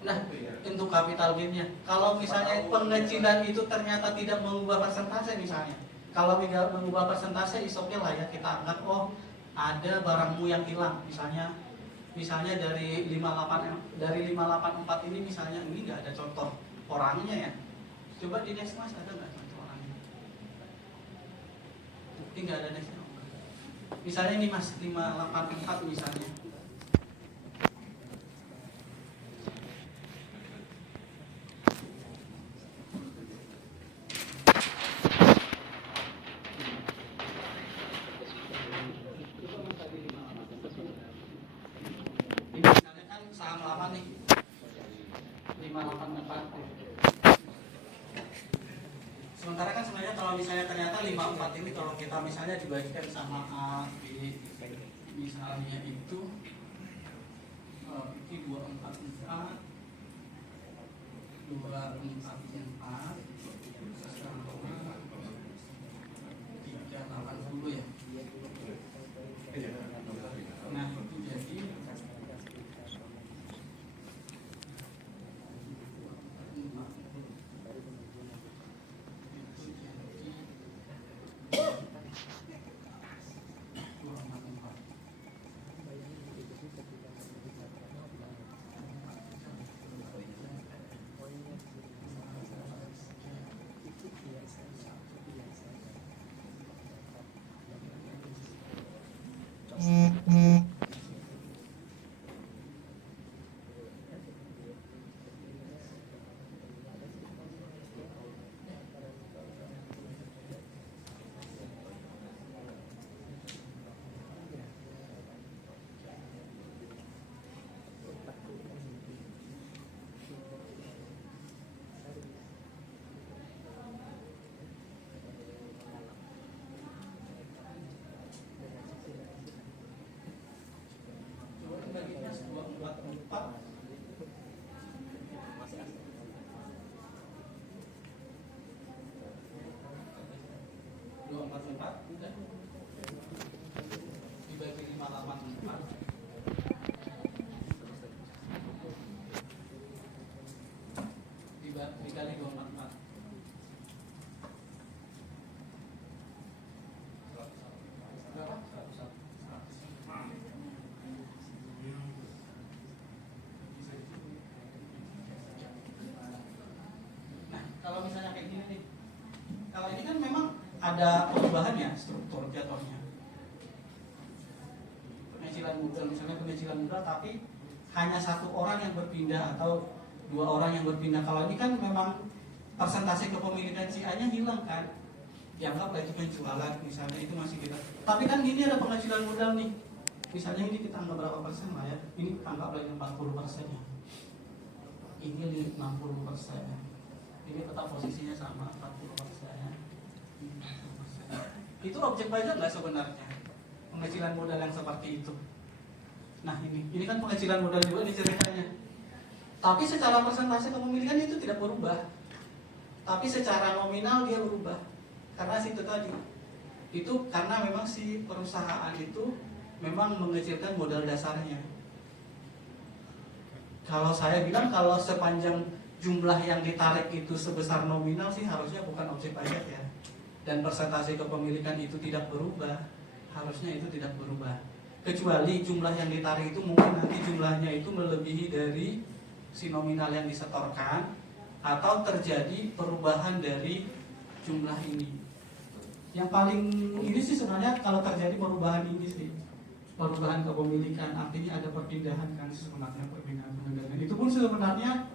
Nah, untuk capital gain-nya kalau misalnya pengecilan itu ternyata tidak mengubah persentase misalnya, kalau tidak mengubah persentase isoknya lah ya kita anggap ada barangmu yang hilang misalnya dari 584 ini misalnya ini nggak ada contoh orangnya ya. Coba di next mas ada nggak contoh orangnya? Ini nggak ada next. Misalnya ini mas 584 misalnya. Ini misalnya kan saham lama nih 584. Sementara kan sebenarnya kalau misalnya ternyata 54 ini kalau kita misalnya dibagikan sama A, B, misalnya itu 244 380 ya. Nah itu jadi Udah. Dibagi 584. Dikali 244. Berapa? 100. Nah, kalau misalnya kayak gini nih. Kalau ini kan memang ada perubahan ya struktur jatuhnya. Pengecilan modal, misalnya pengecilan modal tapi hanya satu orang yang berpindah atau dua orang yang berpindah. Kalau ini kan memang persentase kepemilikan si A nya hilang kan. Dianggaplah itu penjualan misalnya, itu masih kita. Tapi kan ini ada pengecilan modal nih. Misalnya ini kita anggap berapa persen lah ya. Ini anggaplah 40% ya. Ini 60%. Ini tetap posisinya sama 40%. Itu objek pajak nggak sebenarnya? Pengecilan modal yang seperti itu. Nah ini kan pengecilan modal juga nih ceritanya. Tapi secara persentase kepemilikan itu tidak berubah. Tapi secara nominal dia berubah. Karena situ tadi. Itu karena memang si perusahaan itu memang mengecilkan modal dasarnya. Kalau saya bilang kalau sepanjang jumlah yang ditarik itu sebesar nominal sih harusnya bukan objek pajak ya. Dan persentase kepemilikan itu tidak berubah. Harusnya itu tidak berubah. Kecuali jumlah yang ditarik itu mungkin nanti jumlahnya itu melebihi dari si nominal yang disetorkan, atau terjadi perubahan dari jumlah ini. Yang paling ini sih sebenarnya kalau terjadi perubahan ini sih, perubahan kepemilikan, artinya ada perpindahan kan sebenarnya, perpindahan. Itu pun sebenarnya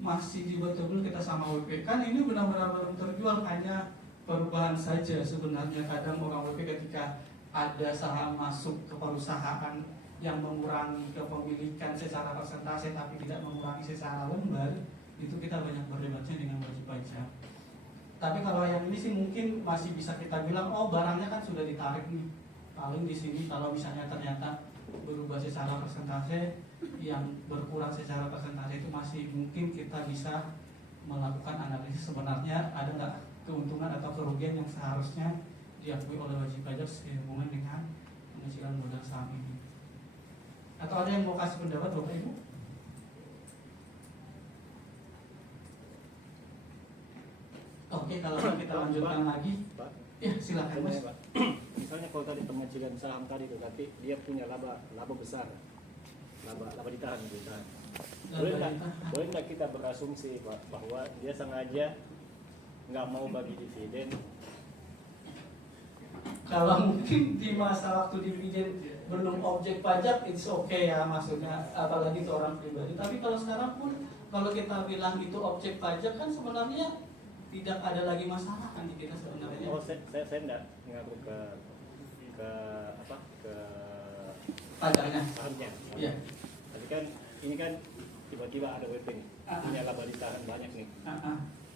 masih debatable kita sama WP. Kan ini benar-benar belum terjual, hanya perubahan saja sebenarnya. Kadang orang WP ketika ada saham masuk ke perusahaan yang mengurangi kepemilikan secara persentase tapi tidak mengurangi secara lembar, itu kita banyak berdebatnya dengan wajib pajak. Tapi kalau yang ini sih mungkin masih bisa kita bilang, oh barangnya kan sudah ditarik nih. Paling di sini kalau misalnya ternyata berubah secara persentase, yang berkurang secara persentase itu masih mungkin kita bisa melakukan analisis sebenarnya ada nggak keuntungan atau kerugian yang seharusnya diakui oleh wajib pajak sehubungan dengan pengecilan modal saham ini. Atau ada yang mau kasih pendapat Bapak Ibu? Oke, kalau kita lanjutkan lagi. Pak, Ya, silakan Mas. Pak. Misalnya kalau tadi pengecilan saham tadi itu, tapi dia punya laba besar, laba ditahan. Boleh nggak kita berasumsi Pak bahwa dia sengaja nggak mau bagi dividen? Kalau mungkin di masa waktu dividen belum objek pajak, it's okay ya maksudnya, apalagi ke orang pribadi. Tapi kalau sekarang pun kalau kita bilang itu objek pajak kan sebenarnya tidak ada lagi masalah kan di kita sebenarnya. Oh, saya enggak ngaku ke Pajaknya. sahamnya. Iya. Tapi kan ini kan tiba-tiba ada WP nih, punya laba ditahan banyak nih.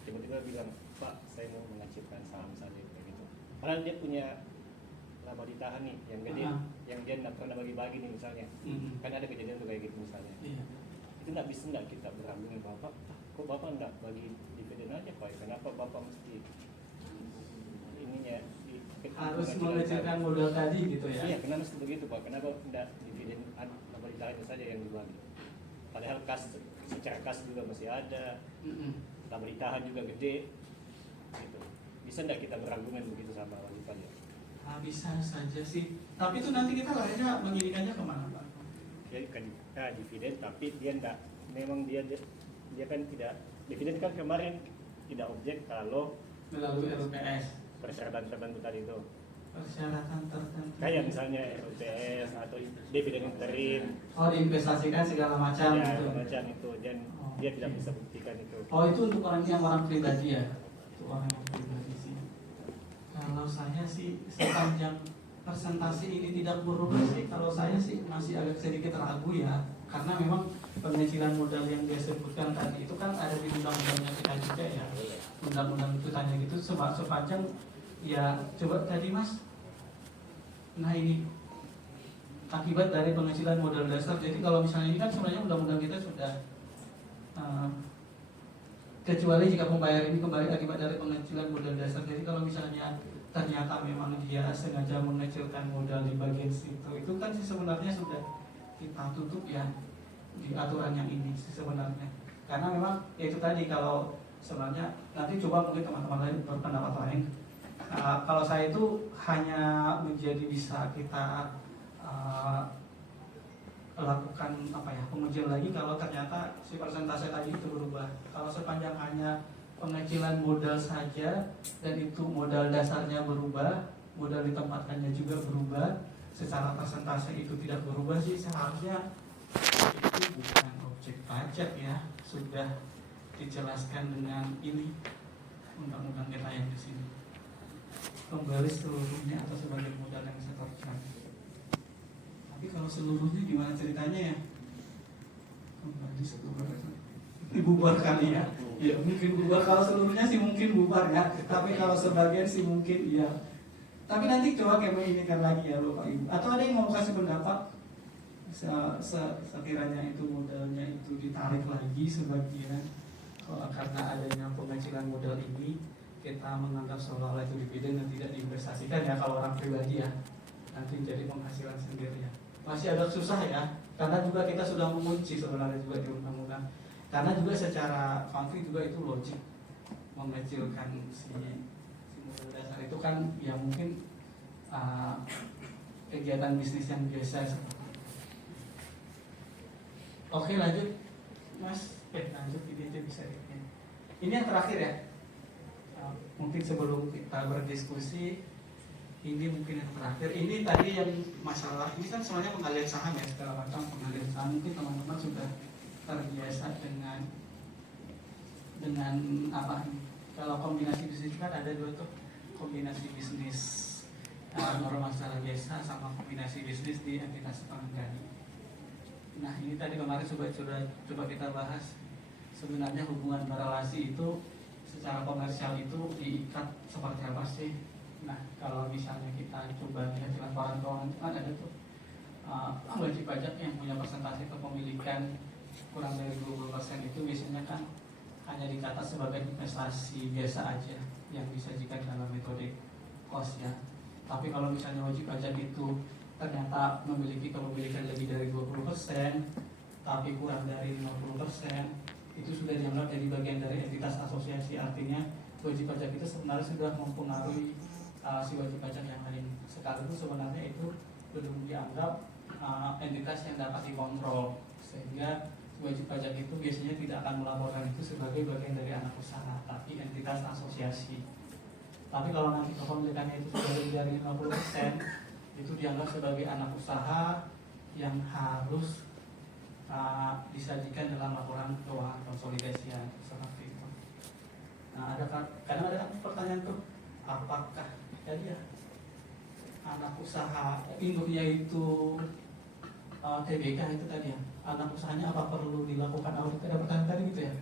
Tiba-tiba bilang, Pak, saya mau mengacirkan saham saja kayak gitu. Padahal dia punya laba ditahan nih, yang gede, yang dia nggak pernah bagi-bagi nih misalnya. Kan ada kejadian tuh kayak gitu misalnya. Iya. Itu nggak bisa nggak kita berambung Bapak, kok Bapak nggak bagi dividen aja Pak? Kenapa Bapak mesti ininya Harus mengecilkan modal tadi gitu ya? Iya, kenapa mesti begitu Pak? Kenapa nggak dividen laba ditahan saja yang dibagi? Padahal secara kas juga masih ada, laba ditahan juga gede, gitu. Bisa nggak kita berargumen begitu sama wajib pajak? Bisa saja sih. Tapi itu nanti kita larinya mengiringannya kemana Pak? Dia kan dividen, tapi dia nggak, memang dia kan tidak dividen kan kemarin tidak objek kalau Melalui RUPS. persyaratan tertentu tadi itu. Persyaratan tertentu. Kayak misalnya RUPS atau dividen interim. Oh, diinvestasikan segala macam Ya, gitu. macam itu, dan dia tidak bisa buktikan itu. Oh, itu untuk orang pribadi ya? Untuk orang yang pribadi sih. Kalau saya sih sepanjang persentase ini tidak berubah sih, kalau saya sih masih agak sedikit ragu ya. Karena memang pengecilan modal yang dia sebutkan tadi itu kan ada di undang-undangnya kita juga ya. Undang-undang itu tanya gitu sepanjang ya, coba tadi Mas. Nah ini akibat dari pengecilan modal dasar. Jadi kalau misalnya ini kan sebenarnya undang-undang kita sudah kecuali jika pembayar ini kembali akibat dari pengecilan modal dasar. Jadi kalau misalnya ternyata memang dia sengaja mengecilkan modal di bagian situ, itu kan sih sebenarnya sudah kita tutup ya di aturan yang ini sih sebenarnya. Karena memang ya itu tadi, kalau sebenarnya nanti coba mungkin teman-teman lain berpendapat lain. Kalau saya itu hanya menjadi bisa kita lakukan pengujian lagi kalau ternyata si persentase tadi itu berubah. Kalau sepanjang hanya pengecilan modal saja dan itu modal dasarnya berubah, modal ditempatkannya juga berubah, secara persentase itu tidak berubah sih seharusnya itu bukan objek pajak ya, sudah dijelaskan dengan ini undang-undang kita yang di sini. Kembali seluruhnya atau sebagai modal yang disetorkan. Tapi kalau seluruhnya gimana ceritanya ya? Kembali seluruhnya dibubar kali ya. Ya mungkin bubar, kalau seluruhnya sih mungkin bubar ya. Tapi kalau sebagian sih mungkin iya. Tapi nanti coba kami ini kan lagi ya Bapak Ibu. Atau ada yang mau kasih pendapat sekiranya itu modalnya itu ditarik lagi sebagian karena adanya pengecilan modal ini, kita menganggap seolah-olah itu dividen dan tidak diinvestasikan ya kalau orang pribadi ya, nanti jadi penghasilan sendiri ya. Masih agak susah ya, karena juga kita sudah mengunci sebenarnya juga di undang-undang. Karena juga secara konkret juga itu logik mengecilkan si modal dasar itu kan ya mungkin kegiatan bisnis yang biasa. Oke lanjut Mas, lanjut ini aja bisa ya. Ini yang terakhir ya. Mungkin sebelum kita berdiskusi, ini mungkin yang terakhir. Ini tadi yang masalah, ini kan sebenarnya pengalihan saham ya, segala macam pengalihan saham. Mungkin teman-teman sudah terbiasa dengan apa? Kalau kombinasi bisnis kan ada dua tuh, kombinasi bisnis normal secara biasa sama kombinasi bisnis di entitas pengendali. Nah ini tadi kemarin coba kita bahas, sebenarnya hubungan berelasi itu secara komersial itu diikat seperti apa sih? Nah kalau misalnya kita coba lihat laporan keuangan kan ada tuh wajib pajak yang punya persentase kepemilikan kurang dari 20% itu biasanya kan hanya dicatat sebagai investasi biasa aja yang disajikan dalam metode cost ya. Tapi kalau misalnya wajib pajak itu ternyata memiliki kepemilikan lebih dari 20% tapi kurang dari 50%, itu sudah dianggap jadi bagian dari entitas asosiasi. Artinya wajib pajak itu sebenarnya sudah mempengaruhi si wajib pajak yang lain. Sekaligus sebenarnya itu belum dianggap entitas yang dapat dikontrol, sehingga wajib pajak itu biasanya tidak akan melaporkan itu sebagai bagian dari anak usaha, tapi entitas asosiasi. Tapi kalau nanti kepemilikannya itu sudah lebih dari 50%, itu dianggap sebagai anak usaha yang harus disajikan dalam laporan keuangan konsolidasian seperti itu. Nah, kadang ada pertanyaan tuh, apakah jadi ya anak usaha induknya itu TBK itu tadi ya, anak usahanya apa perlu dilakukan audit? Ada pertanyaan tadi gitu ya.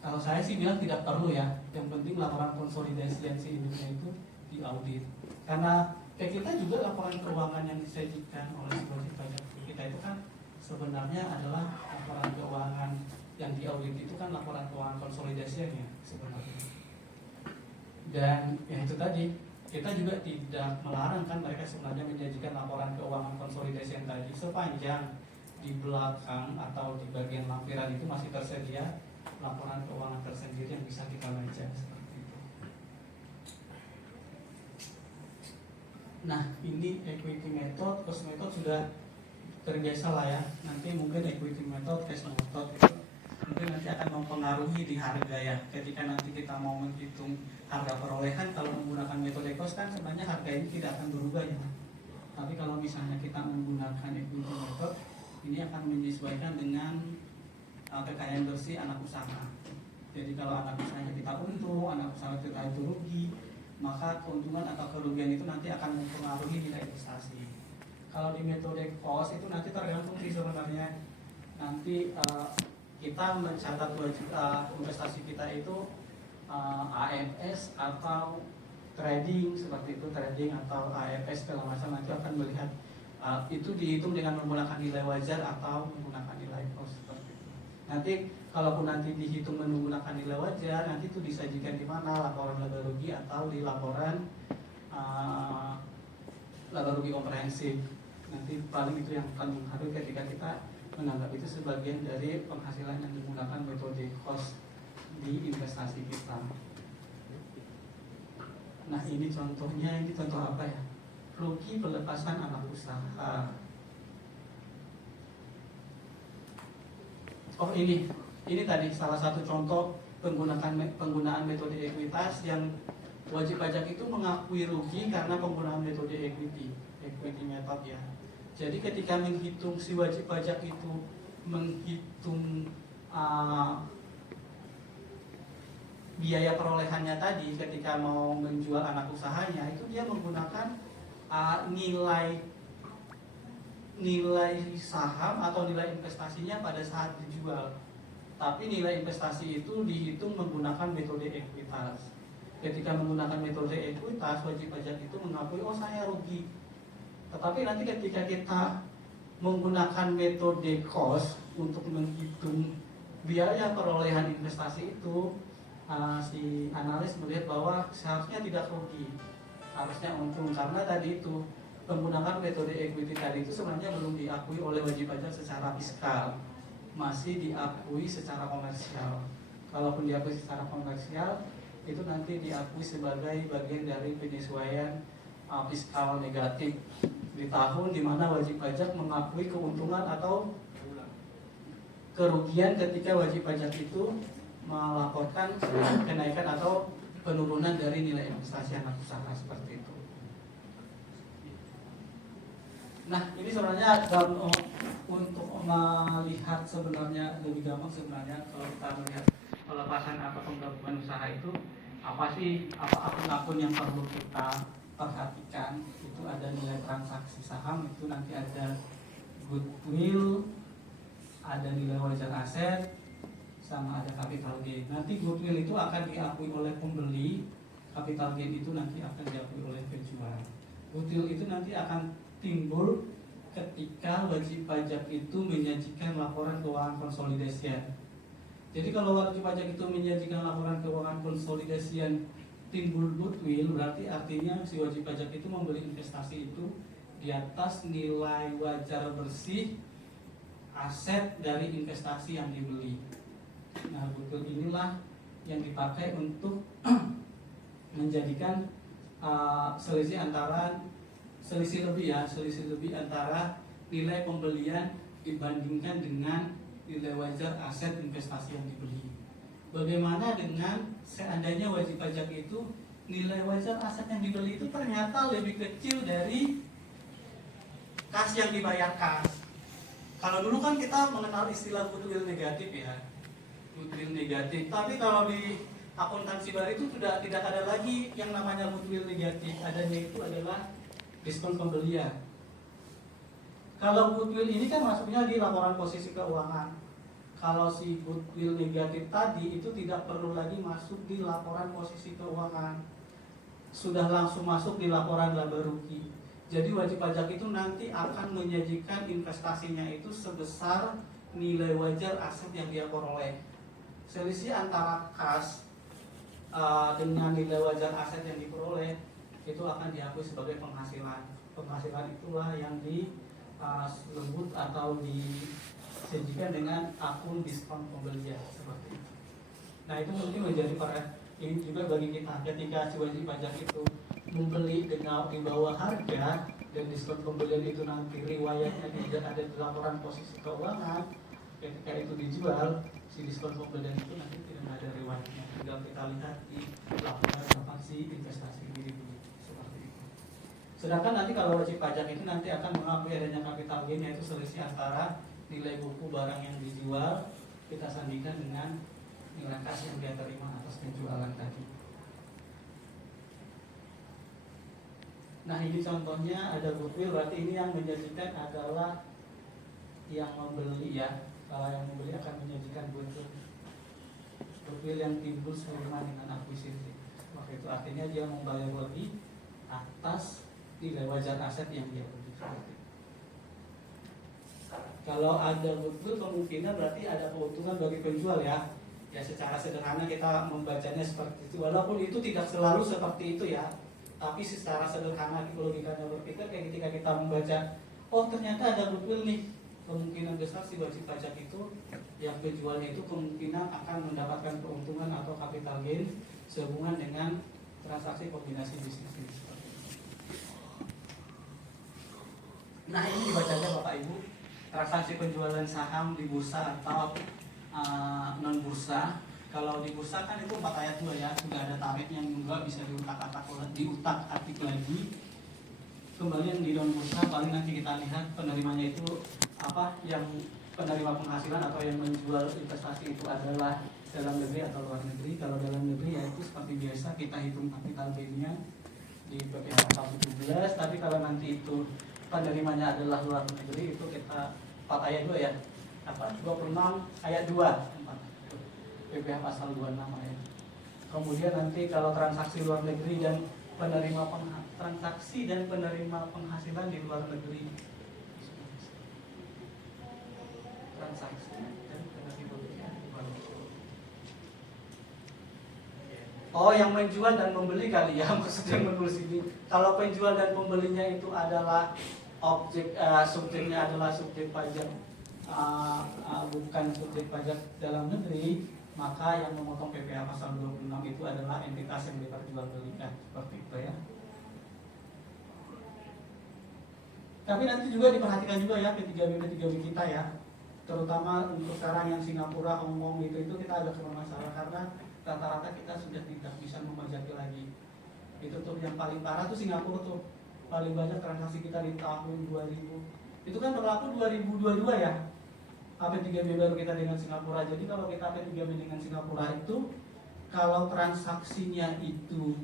Kalau saya sih bilang tidak perlu ya, yang penting laporan konsolidasian si induknya itu diaudit. Karena kayak kita juga laporan keuangan yang disajikan oleh si wajib pajak kita itu kan sebenarnya adalah laporan keuangan yang diaudit itu kan laporan keuangan konsolidasinya sebenarnya. Dan ya itu tadi, kita juga tidak melarang kan mereka sebenarnya menjanjikan laporan keuangan konsolidasi yang tadi, sepanjang di belakang atau di bagian lampiran itu masih tersedia laporan keuangan tersendiri yang bisa kita baca seperti itu. Nah ini equity method, cost method sudah terbiasa lah ya. Nanti mungkin equity method, cash method itu mungkin nanti akan mempengaruhi di harga ya. Ketika nanti kita mau menghitung harga perolehan, kalau menggunakan metode cost kan sebenarnya harga ini tidak akan berubah ya. Tapi kalau misalnya kita menggunakan equity method, ini akan menyesuaikan dengan kekayaan bersih anak usaha. Jadi kalau anak usahanya kita untung, anak usaha kita itu rugi, maka keuntungan atau kerugian itu nanti akan mempengaruhi nilai investasi. Kalau di metode cost itu nanti tergantung sih sebenarnya. Nanti kita mencatat wajib investasi kita itu AFS atau trading seperti itu, trading atau AFS segala macam, nanti akan melihat itu dihitung dengan menggunakan nilai wajar atau menggunakan nilai cost seperti itu. Nanti kalaupun nanti dihitung menggunakan nilai wajar, nanti itu disajikan di mana, laporan laba rugi atau di laporan laba rugi komprehensif. Nanti paling itu yang akan mempengaruhi ketika kita menganggap itu sebagian dari penghasilan yang menggunakan metode cost di investasi kita. Nah ini contohnya, ini contoh apa ya? Rugi pelepasan anak usaha. Oh ini tadi salah satu contoh penggunaan metode ekuitas yang wajib pajak itu mengakui rugi karena penggunaan metode equity method ya. Jadi ketika menghitung si wajib pajak itu menghitung biaya perolehannya tadi ketika mau menjual anak usahanya, itu dia menggunakan nilai saham atau nilai investasinya pada saat dijual. Tapi nilai investasi itu dihitung menggunakan metode ekuitas. Ketika menggunakan metode ekuitas, wajib pajak itu mengakui, oh saya rugi. Tetapi nanti ketika kita menggunakan metode cost untuk menghitung biaya perolehan investasi itu, si analis melihat bahwa seharusnya tidak rugi, harusnya untung, karena tadi itu menggunakan metode equity tadi itu sebenarnya belum diakui oleh wajib pajak secara fiskal, masih diakui secara komersial. Kalaupun diakui secara komersial, itu nanti diakui sebagai bagian dari penyesuaian fiskal negatif di tahun di mana wajib pajak mengakui keuntungan atau kerugian ketika wajib pajak itu melaporkan kenaikan atau penurunan dari nilai investasi anak usaha seperti itu. Nah ini sebenarnya untuk melihat sebenarnya lebih gampang sebenarnya kalau kita melihat pelepasan atau penggabungan usaha itu apa sih, apa akun-akun yang perlu kita perhatikan. Itu ada nilai transaksi saham, itu nanti ada goodwill, ada nilai wajar aset, sama ada capital gain. Nanti goodwill itu akan diakui oleh pembeli, capital gain itu nanti akan diakui oleh penjual. Goodwill itu nanti akan timbul ketika wajib pajak itu menyajikan laporan keuangan konsolidasian. Jadi kalau wajib pajak itu menyajikan laporan keuangan konsolidasian timbul goodwill, berarti artinya si wajib pajak itu membeli investasi itu di atas nilai wajar bersih aset dari investasi yang dibeli. Nah, goodwill inilah yang dipakai untuk menjadikan selisih lebih antara nilai pembelian dibandingkan dengan nilai wajar aset investasi yang dibeli. Bagaimana dengan seandainya wajib pajak itu nilai wajar aset yang dibeli itu ternyata lebih kecil dari kas yang dibayarkan. Kalau dulu kan kita mengenal istilah goodwill negatif ya, goodwill negatif. Tapi kalau di akuntansi baru itu sudah tidak ada lagi yang namanya goodwill negatif. Adanya itu adalah diskon pembelian. Kalau goodwill ini kan masuknya di laporan posisi keuangan. Kalau si goodwill negatif tadi itu tidak perlu lagi masuk di laporan posisi keuangan, sudah langsung masuk di laporan laba rugi. Jadi wajib pajak itu nanti akan menyajikan investasinya itu sebesar nilai wajar aset yang dia peroleh. Selisih antara kas dengan nilai wajar aset yang diperoleh itu akan diakui sebagai penghasilan. Penghasilan itulah yang dilebut atau disajikan dengan akun diskon pembelian seperti itu. Nah itu mungkin menjadi ini juga bagi kita ketika si wajib pajak itu membeli dengan di bawah harga dan diskon pembelian itu nanti riwayatnya tidak ada di laporan posisi keuangan, ketika itu dijual si diskon pembelian itu nanti tidak ada riwayatnya, tinggal kita lihat di laporan transaksi investasi ini seperti itu. Sedangkan nanti kalau wajib pajak itu nanti akan mengakui adanya capital gain, yaitu selisih antara nilai buku barang yang dijual kita sandingkan dengan nilai kas yang dia terima atas penjualan tadi. Nah ini contohnya ada goodwill, berarti ini yang menyajikan adalah yang membeli ya. Kalau yang membeli akan menyajikan goodwill yang timbul seiring dengan akuisisi. Maka itu artinya dia membayar lebih atas nilai wajar aset yang dia beli. Kalau ada goodwill kemungkinan berarti ada keuntungan bagi penjual ya. Ya secara sederhana kita membacanya seperti itu. Walaupun itu tidak selalu seperti itu ya. Tapi secara sederhana logikanya berpikir kayak ketika kita membaca, oh ternyata ada goodwill nih. Kemungkinan besar si wajib pajak itu yang penjualnya itu kemungkinan akan mendapatkan keuntungan atau capital gain sehubungan dengan transaksi kombinasi bisnis ini. Nah ini dibacanya Bapak Ibu, transaksi penjualan saham di bursa atau non bursa. Kalau di bursa kan itu 4 ayat 2 ya, sudah ada tarifnya yang juga bisa diutak-atik lagi. Kembali yang di non bursa paling nanti kita lihat penerimanya itu apa, yang penerima penghasilan atau yang menjual investasi itu adalah dalam negeri atau luar negeri. Kalau dalam negeri ya itu seperti biasa kita hitung capital gain-nya di PPh pasal 17, tapi kalau nanti itu penerimanya adalah luar negeri itu kita 4 ayat 2 ya. Apa? 26 ayat 2. PPh pasal 26 ayat. Kemudian nanti kalau transaksi luar negeri dan penerima transaksi dan penerima penghasilan di luar negeri. Transaksi dan penerima Oh, yang menjual dan membeli kali ya maksudnya menulis ini. Kalau penjual dan pembelinya itu adalah objek subjeknya adalah subjek pajak bukan subjek pajak dalam negeri, maka yang memotong PPh pasal 26 itu adalah entitas yang diperjualbelikan seperti itu ya. Tapi nanti juga diperhatikan juga ya P3B kita ya, terutama untuk sekarang yang Singapura, Hong Kong itu kita agak bermasalah karena rata-rata kita sudah tidak bisa memajaki lagi. Itu tuh yang paling parah tuh Singapura tuh, paling banyak transaksi kita di tahun 2000. Itu kan berlaku 2022 ya. P3B baru kita dengan Singapura. Jadi kalau kita P3B dengan Singapura itu, kalau transaksinya itu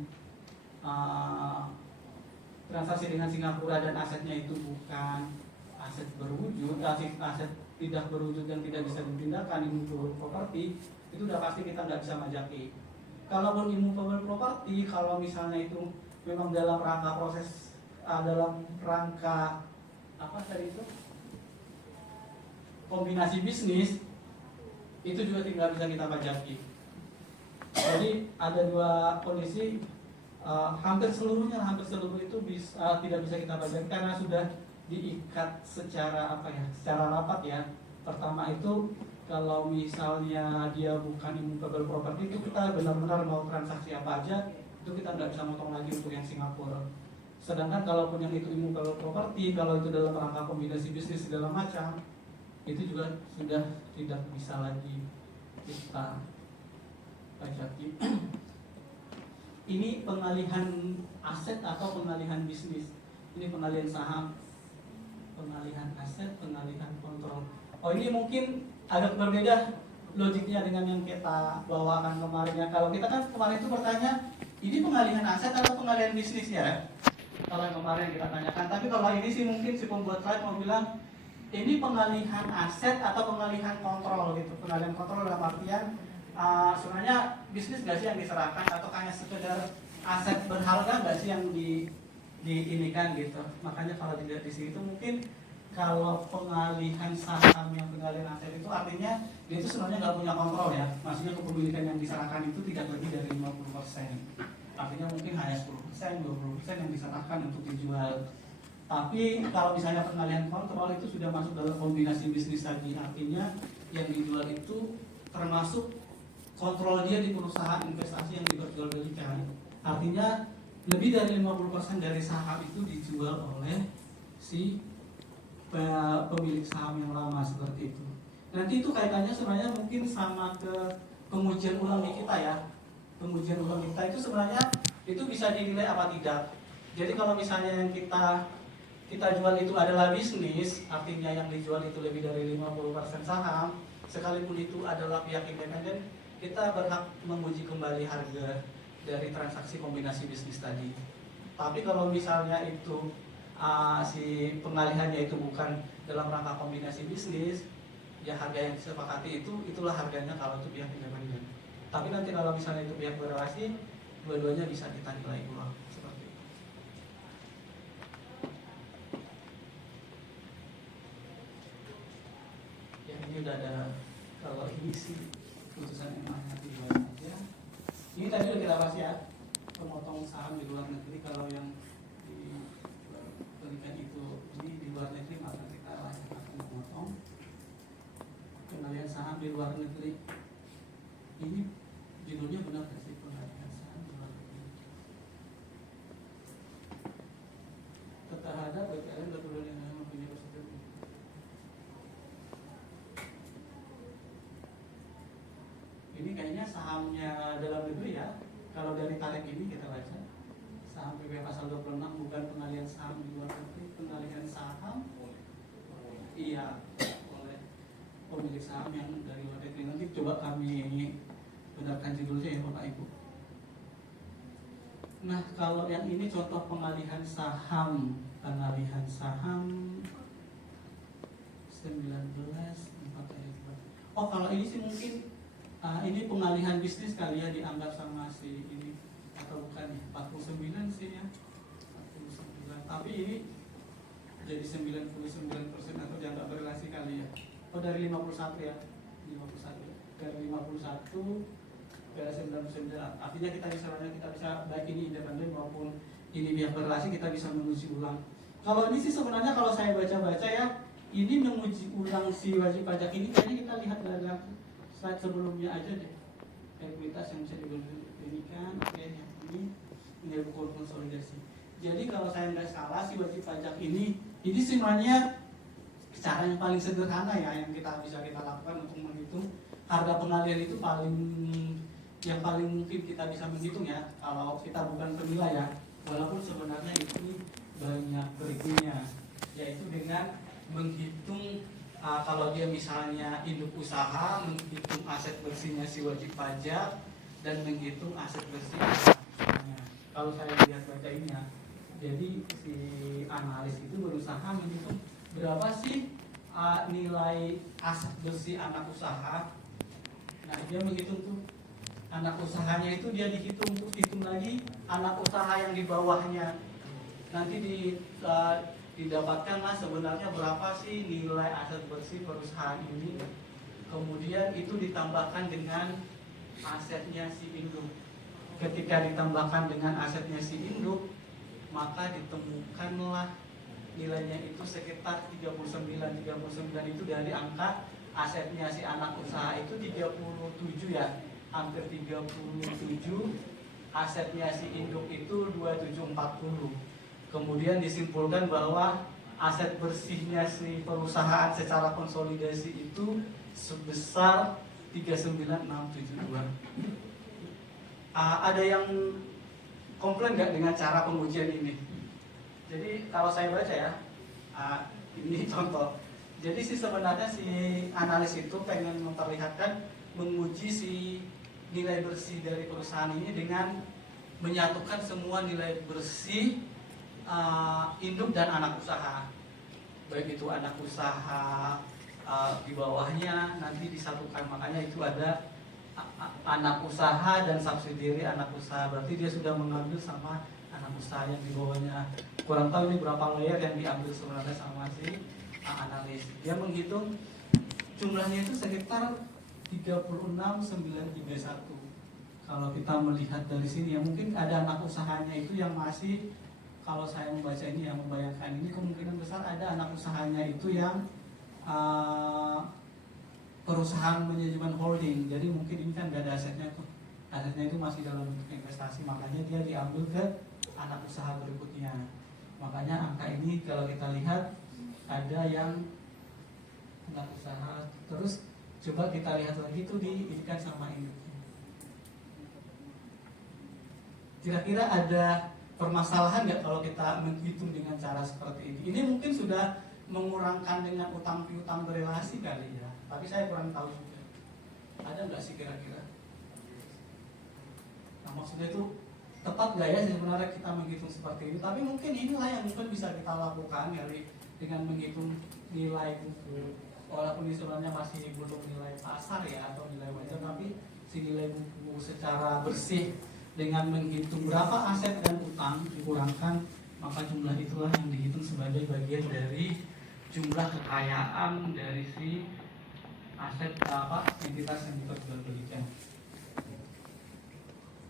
transaksi dengan Singapura dan asetnya itu bukan aset berwujud, aset tidak berwujud dan tidak bisa dipindahkan, immovable property, itu udah pasti kita nggak bisa majaki. Kalaupun immovable property, kalau misalnya itu memang dalam rangka proses, dalam rangka apa tadi itu kombinasi bisnis, itu juga tidak bisa kita pajaki. Jadi ada dua kondisi, hampir seluruh itu tidak bisa kita pajaki karena sudah diikat secara secara rapat ya. Pertama itu kalau misalnya dia bukan immovable property, itu kita benar-benar mau transaksi apa aja itu kita nggak bisa motong lagi untuk yang Singapura. Sedangkan kalaupun yang itu immovable property, kalau itu dalam rangka kombinasi bisnis segala macam, itu juga sudah tidak bisa lagi kita pajaki. Ini pengalihan aset atau pengalihan bisnis. Ini pengalihan saham, pengalihan aset, pengalihan kontrol. Oh ini mungkin agak berbeda logiknya dengan yang kita bawakan kemarin ya. Kalau kita kan kemarin itu bertanya, ini pengalihan aset atau pengalihan bisnis ya? Kalau yang kemarin kita tanyakan. Tapi kalau ini sih mungkin si pembuat slide mau bilang, ini pengalihan aset atau pengalihan kontrol gitu. Pengalihan kontrol dalam artian sebenarnya bisnis nggak sih yang diserahkan atau hanya sekedar aset berharga nggak sih yang diinikan gitu. Makanya kalau dilihat di sini itu mungkin kalau pengalihan saham yang pengalihan aset itu artinya dia itu sebenarnya nggak punya kontrol ya. Maksudnya kepemilikan yang diserahkan itu tidak lebih dari 50%. Artinya mungkin hanya 10%, 20% yang diserahkan untuk dijual. Tapi kalau misalnya pengalihan kontrol itu sudah masuk dalam kombinasi bisnis lagi. Artinya yang dijual itu termasuk kontrol dia di perusahaan investasi yang diperjualbelikan. Artinya lebih dari 50% dari saham itu dijual oleh si pemilik saham yang lama seperti itu. Nanti itu kaitannya sebenarnya mungkin sama ke pengujian ulang di kita ya. Pengujian ulang kita itu sebenarnya itu bisa dinilai apa tidak. Jadi kalau misalnya yang kita jual itu adalah bisnis, artinya yang dijual itu lebih dari 50% saham, sekalipun itu adalah pihak independen, kita berhak menguji kembali harga dari transaksi kombinasi bisnis tadi. Tapi kalau misalnya itu si pengalihannya itu bukan dalam rangka kombinasi bisnis, ya harga yang disepakati itulah harganya kalau itu pihak independen. Tapi nanti kalau misalnya itu pihak berrelasi, dua-duanya bisa kita nilai ulang. Kalau ini sih putusan MA nanti dua aja. Ini tadi udah kita bahas ya, pemotong saham di luar negeri. Kalau yang diberikan itu ini di luar negeri, maka kita akan memotong pengalihan saham di luar negeri. Ini judulnya benar nggak sih, pengalihan saham di luar negeri? Terhadap BPN berpedoman yang mempunyai prosedur. Ini kayaknya sahamnya dalam negeri ya. Kalau dari tarik ini kita baca saham PP pasal 26 bukan pengalihan saham di luar negeri, pengalihan saham iya oleh pemilik saham yang dari luar negeri. Nanti coba kami benarkan judulnya ya Bapak Ibu. Nah, kalau yang ini contoh pengalihan saham 19 4 ayat 2. Oh, kalau ini sih mungkin ini pengalihan bisnis kali ya, dianggap sama si ini atau bukan ya, 49 sih ya, 49. Tapi ini jadi 99% atau dianggap berrelasi kali ya. Oh, dari 51 ya, 51 dari 51 ke 99. Artinya kita bisa baik ini independen maupun ini pihak berrelasi, kita bisa menguji ulang. Kalau ini sih sebenarnya kalau saya baca-baca ya, ini menguji ulang si wajib pajak ini kayaknya kita lihat dari slide sebelumnya aja deh. Ekuitas yang bisa diberikan, oke, yang ini nilai buku konsolidasi. Jadi kalau saya nggak salah si wajib pajak ini sebenarnya cara yang paling sederhana ya yang kita bisa lakukan untuk menghitung harga pengalihan itu yang paling mungkin kita bisa menghitung ya kalau kita bukan penilai ya, walaupun sebenarnya itu banyak triknya, yaitu dengan menghitung kalau dia misalnya induk usaha, menghitung aset bersihnya si wajib pajak dan menghitung aset bersih usahanya. Kalau saya lihat baca ini ya, jadi si analis itu berusaha menghitung berapa sih nilai aset bersih anak usaha. Nah, dia menghitung tuh anak usahanya itu dia dihitung, terus hitung lagi anak usaha yang di bawahnya. Nanti didapatkanlah sebenarnya berapa sih nilai aset bersih perusahaan ini. Kemudian itu ditambahkan dengan asetnya si induk. Ketika ditambahkan dengan asetnya si induk, maka ditemukanlah nilainya itu sekitar 39 itu dari angka asetnya si anak usaha itu 37 ya, hampir 37, asetnya si induk itu 2740. Kemudian disimpulkan bahwa aset bersihnya si perusahaan secara konsolidasi itu sebesar 39672. Ada yang komplain nggak dengan cara pengujian ini? Jadi kalau saya baca ya, ini contoh. Jadi sih sebenarnya si analis itu pengen memperlihatkan menguji si nilai bersih dari perusahaan ini dengan menyatukan semua nilai bersih induk dan anak usaha, baik itu anak usaha di bawahnya nanti disatukan, makanya itu ada anak usaha dan subsidiary anak usaha, berarti dia sudah mengambil sama anak usaha yang di bawahnya. Kurang tahu ini berapa layer yang diambil sebenarnya sama si analis. Dia menghitung jumlahnya itu sekitar 36931. Kalau kita melihat dari sini ya mungkin ada anak usahanya itu yang masih, kalau saya membaca ini yang membayangkan ini kemungkinan besar ada anak usahanya itu yang perusahaan manajemen holding. Jadi mungkin ini kan gak ada asetnya tuh, asetnya itu masih dalam bentuk investasi, makanya dia diambil ke anak usaha berikutnya. Makanya angka ini kalau kita lihat ada yang anak usaha. Terus coba kita lihat lagi tuh diikat sama ini. Kira-kira ada permasalahan nggak kalau kita menghitung dengan cara seperti ini? Ini mungkin sudah mengurangkan dengan utang piutang berelasi kali ya, tapi saya kurang tahu juga. Ada nggak sih kira-kira? Nah, maksudnya itu tepat nggak ya sebenarnya kita menghitung seperti ini? Tapi mungkin inilah yang mungkin bisa kita lakukan ya, dengan menghitung nilai buku. Walaupun ini sebenarnya masih belum nilai pasar ya atau nilai wajar, tapi si nilai buku secara bersih dengan menghitung berapa aset dan utang dikurangkan, maka jumlah itulah yang dihitung sebagai bagian dari jumlah kekayaan dari si aset entitas yang diperjualbelikan.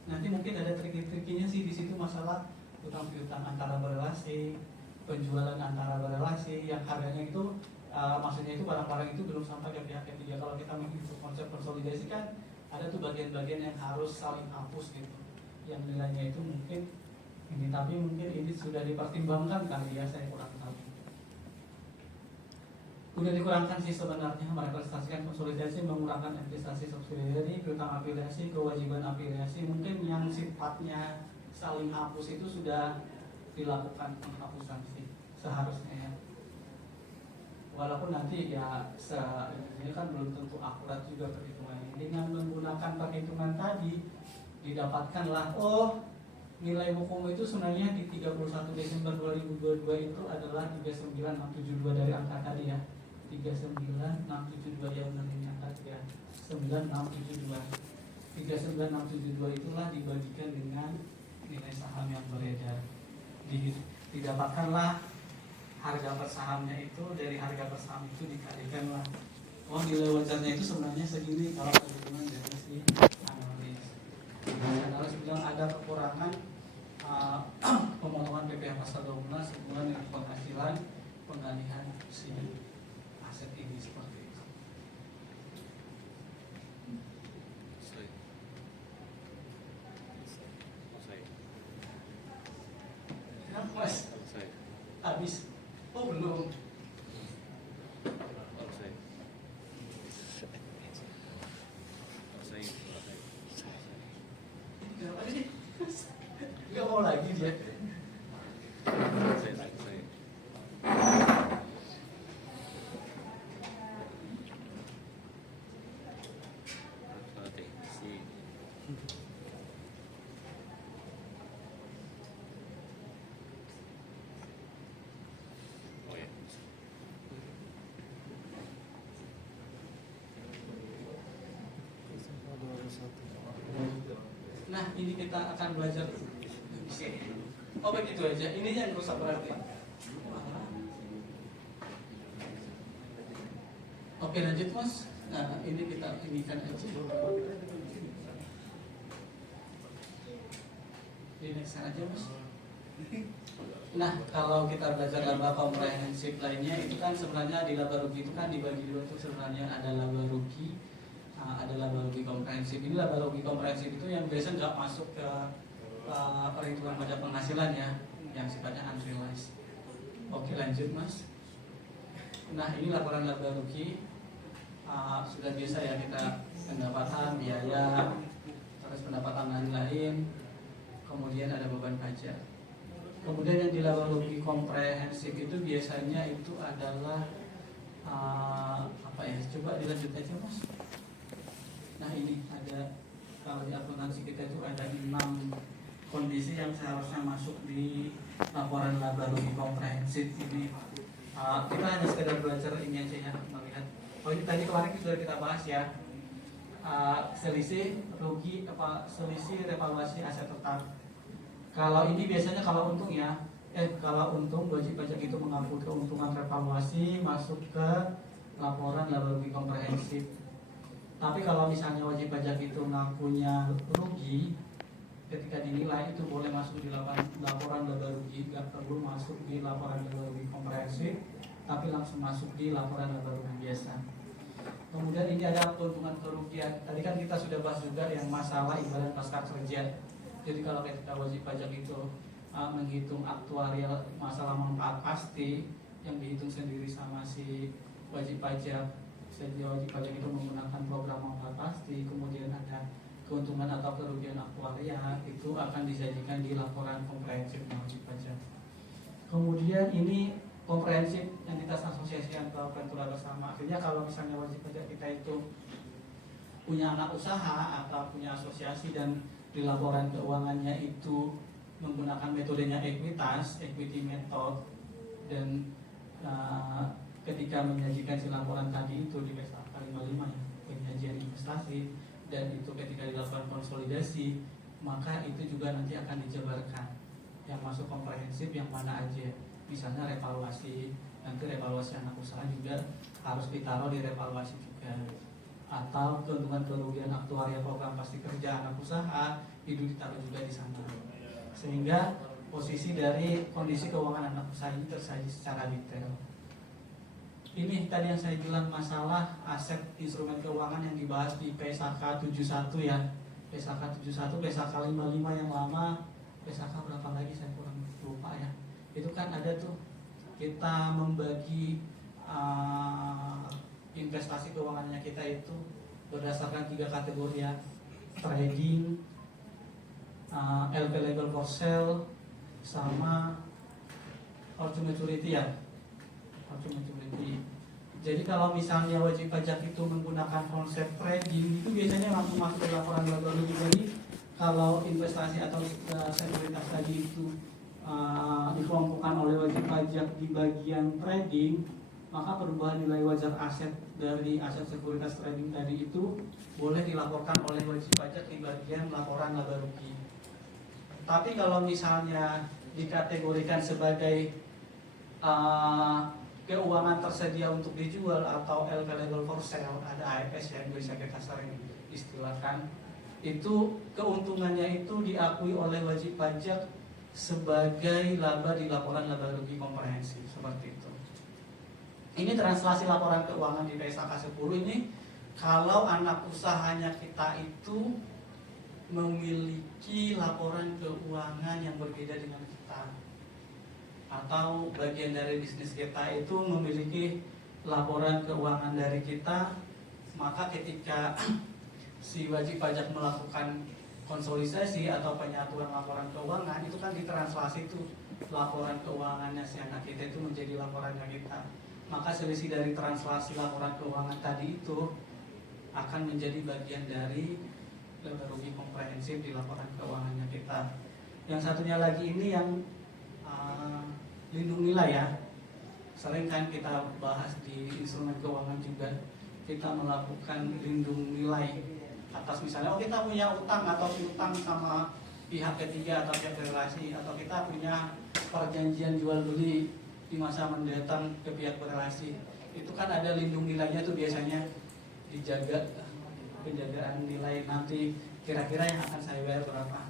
Nanti mungkin ada trik-triknya sih di situ, masalah utang piutang antara berelasi, penjualan antara berelasi yang harganya itu maksudnya itu barang-barang itu belum sampai ke pihak ketiga. Kalau kita mengikuti konsep konsolidasi kan ada tuh bagian-bagian yang harus saling hapus gitu, yang nilainya itu mungkin ini, tapi mungkin ini sudah dipertimbangkan kali ya, saya kurang tahu. Udah dikurangkan sih sebenarnya, merepresentasikan konsolidasi, mengurangkan investasi subsidiary, piutang afiliasi, kewajiban afiliasi. Mungkin yang sifatnya saling hapus itu sudah dilakukan penghapusan sih seharusnya ya. Walaupun nanti ya ini kan belum tentu akurat juga perhitungannya. Dengan menggunakan perhitungan tadi didapatkanlah nilai hukum itu sebenarnya di 31 Desember 2022 itu adalah 39672 dari angka tadi ya. 39672 ya, benar ini angka ya. 9672. 39672 itulah dibagikan dengan nilai saham yang beredar. Didapatkanlah harga per sahamnya itu, dari harga per saham itu dikalikanlah nilai wajarnya itu sebenarnya segini kalau perhitungan dari si analis. Analis bilang ada kekurangan pemotongan PPh pasal 12 hubungan dengan penghasilan pengalihan si aset ini seperti itu. Ya, Mas, habis. Oh belum. Gak mau lagi dia. Nah, ini kita akan belajar. Oh begitu aja. Ini yang rusak berarti. Oke lanjut Mas. Nah ini kita inikan aja. Di next aja Mas. Nah kalau kita belajar laba komprehensif lainnya itu kan sebenarnya di laba rugi itu kan dibagi dua tuh sebenarnya, ada laba rugi, ada laba rugi komprehensif. Ini laba rugi komprehensif itu yang biasa nggak masuk ke perhitungan pada penghasilan ya, yang sifatnya unrealized. Oke lanjut Mas. Nah ini laporan laba rugi, sudah biasa ya kita pendapatan, biaya, terus pendapatan lain-lain, kemudian ada beban pajak. Kemudian yang di laba rugi komprehensif itu biasanya itu adalah apa ya? Coba dilanjut aja Mas. Nah ini ada, kalau di akuntansi kita itu ada 6 kondisi yang seharusnya masuk di laporan laba rugi komprehensif ini. Kita hanya sekedar belajar ini aja ya, melihat. Oh ini tadi kemarin sudah kita bahas ya, selisih rugi selisih revaluasi aset tetap. Kalau ini biasanya kalau untung ya, kalau untung wajib pajak itu mengaku keuntungan revaluasi masuk ke laporan laba rugi komprehensif. Tapi kalau misalnya wajib pajak itu ngakunya rugi, ketika dinilai itu boleh masuk di laporan laba rugi, nggak perlu masuk di laporan laba rugi komprehensif, tapi langsung masuk di laporan laba rugi biasa. Kemudian ini ada keuntungan kerugian. Tadi kan kita sudah bahas juga yang masalah imbalan pasca kerja. Jadi kalau ketika wajib pajak itu menghitung aktuarial masalah manfaat pasti yang dihitung sendiri sama si wajib pajak. Jadi wajib pajak itu menggunakan program manfaat pasti, kemudian ada keuntungan atau kerugian aktuarial itu akan disajikan di laporan komprehensif wajib pajak. Kemudian ini komprehensif yang kita asosiasikan ke pentular bersama. Artinya kalau misalnya wajib pajak kita itu punya anak usaha atau punya asosiasi dan di laporan keuangannya itu menggunakan metodenya ekuitas, equity method, dan ketika menyajikan si laporan tadi itu di PSAK 55 ya, penyajian investasi, dan itu ketika dilakukan konsolidasi, maka itu juga nanti akan dijabarkan yang masuk komprehensif yang mana aja. Misalnya revaluasi, nanti revaluasi anak usaha juga harus ditaruh di revaluasi juga. ya. Atau keuntungan kerugian aktuaria program pasti kerja anak usaha itu ditaruh juga di sana, sehingga posisi dari kondisi keuangan anak usaha ini tersaji secara detail. Ini tadi yang saya bilang masalah aset instrumen keuangan yang dibahas di PSAK 71 ya. PSAK 71, PSAK 55 yang lama, PSAK berapa lagi saya kurang lupa ya. Itu kan ada tuh kita membagi investasi keuangannya kita itu berdasarkan 3 kategori ya: trading, LP legal for sale, sama hold to maturity ya. Hold to maturity. Jadi kalau misalnya wajib pajak itu menggunakan konsep trading, itu biasanya langsung masuk ke laporan laba rugi. Jadi kalau investasi atau sekuritas tadi itu dikelompokkan oleh wajib pajak di bagian trading, maka perubahan nilai wajar aset dari aset sekuritas trading tadi itu boleh dilaporkan oleh wajib pajak di bagian laporan laba rugi. Tapi kalau misalnya dikategorikan sebagai keuangan tersedia untuk dijual atau LP legal for sale, ada AFS yang bisa kita sering istilahkan, itu keuntungannya itu diakui oleh wajib pajak sebagai laba di laporan laba rugi komprehensif, seperti itu. Ini translasi laporan keuangan di PSAK 10 ini kalau anak usahanya kita itu memiliki laporan keuangan yang berbeda dengan kita, atau bagian dari bisnis kita itu memiliki laporan keuangan dari kita, maka ketika si wajib pajak melakukan konsolidasi atau penyatuan laporan keuangan, itu kan ditranslasi tuh laporan keuangannya si anak kita itu menjadi laporannya kita. Maka selisih dari translasi laporan keuangan tadi itu akan menjadi bagian dari laba rugi komprehensif di laporan keuangannya kita. Yang satunya lagi ini yang lindung nilai ya. Sering kan kita bahas di instrumen keuangan juga, kita melakukan lindung nilai atas misalnya kita punya utang atau piutang sama pihak ketiga atau pihak relasi, atau kita punya perjanjian jual beli di masa mendatang ke pihak berrelasi. Itu kan ada lindung nilainya tuh, biasanya dijaga penjagaan nilai nanti kira-kira yang akan saya bayar berapa.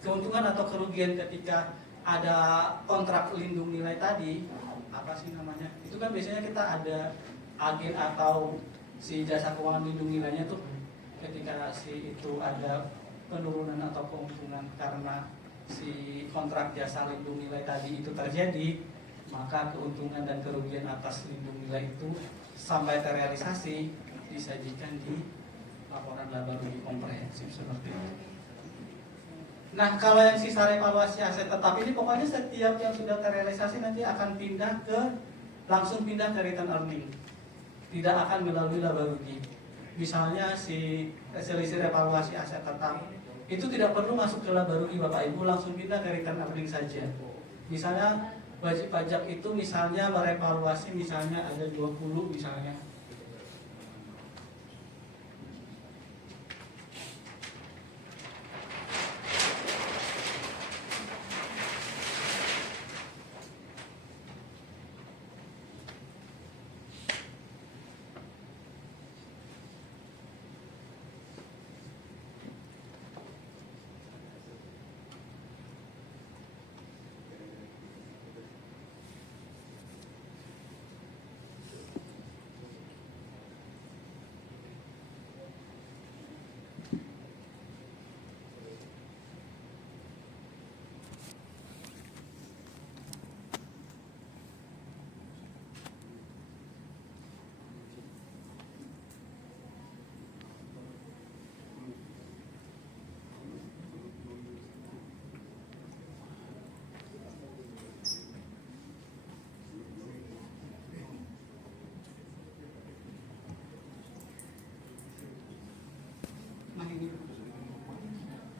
Keuntungan atau kerugian ketika ada kontrak lindung nilai tadi, apa sih namanya? Itu kan biasanya kita ada agen atau si jasa keuangan lindung nilainya tuh, ketika si itu ada penurunan atau keuntungan karena si kontrak jasa lindung nilai tadi itu terjadi, maka keuntungan dan kerugian atas lindung nilai itu sampai terrealisasi disajikan di laporan laba rugi komprehensif seperti itu. Nah, kalau yang sisa revaluasi aset tetap ini pokoknya setiap yang sudah terrealisasi nanti akan langsung pindah ke return earning, tidak akan melalui laba rugi. Misalnya si selisih revaluasi aset tetap itu tidak perlu masuk ke laba rugi Bapak Ibu, langsung pindah ke return earning saja. Misalnya wajib pajak itu misalnya merevaluasi misalnya ada 20 misalnya.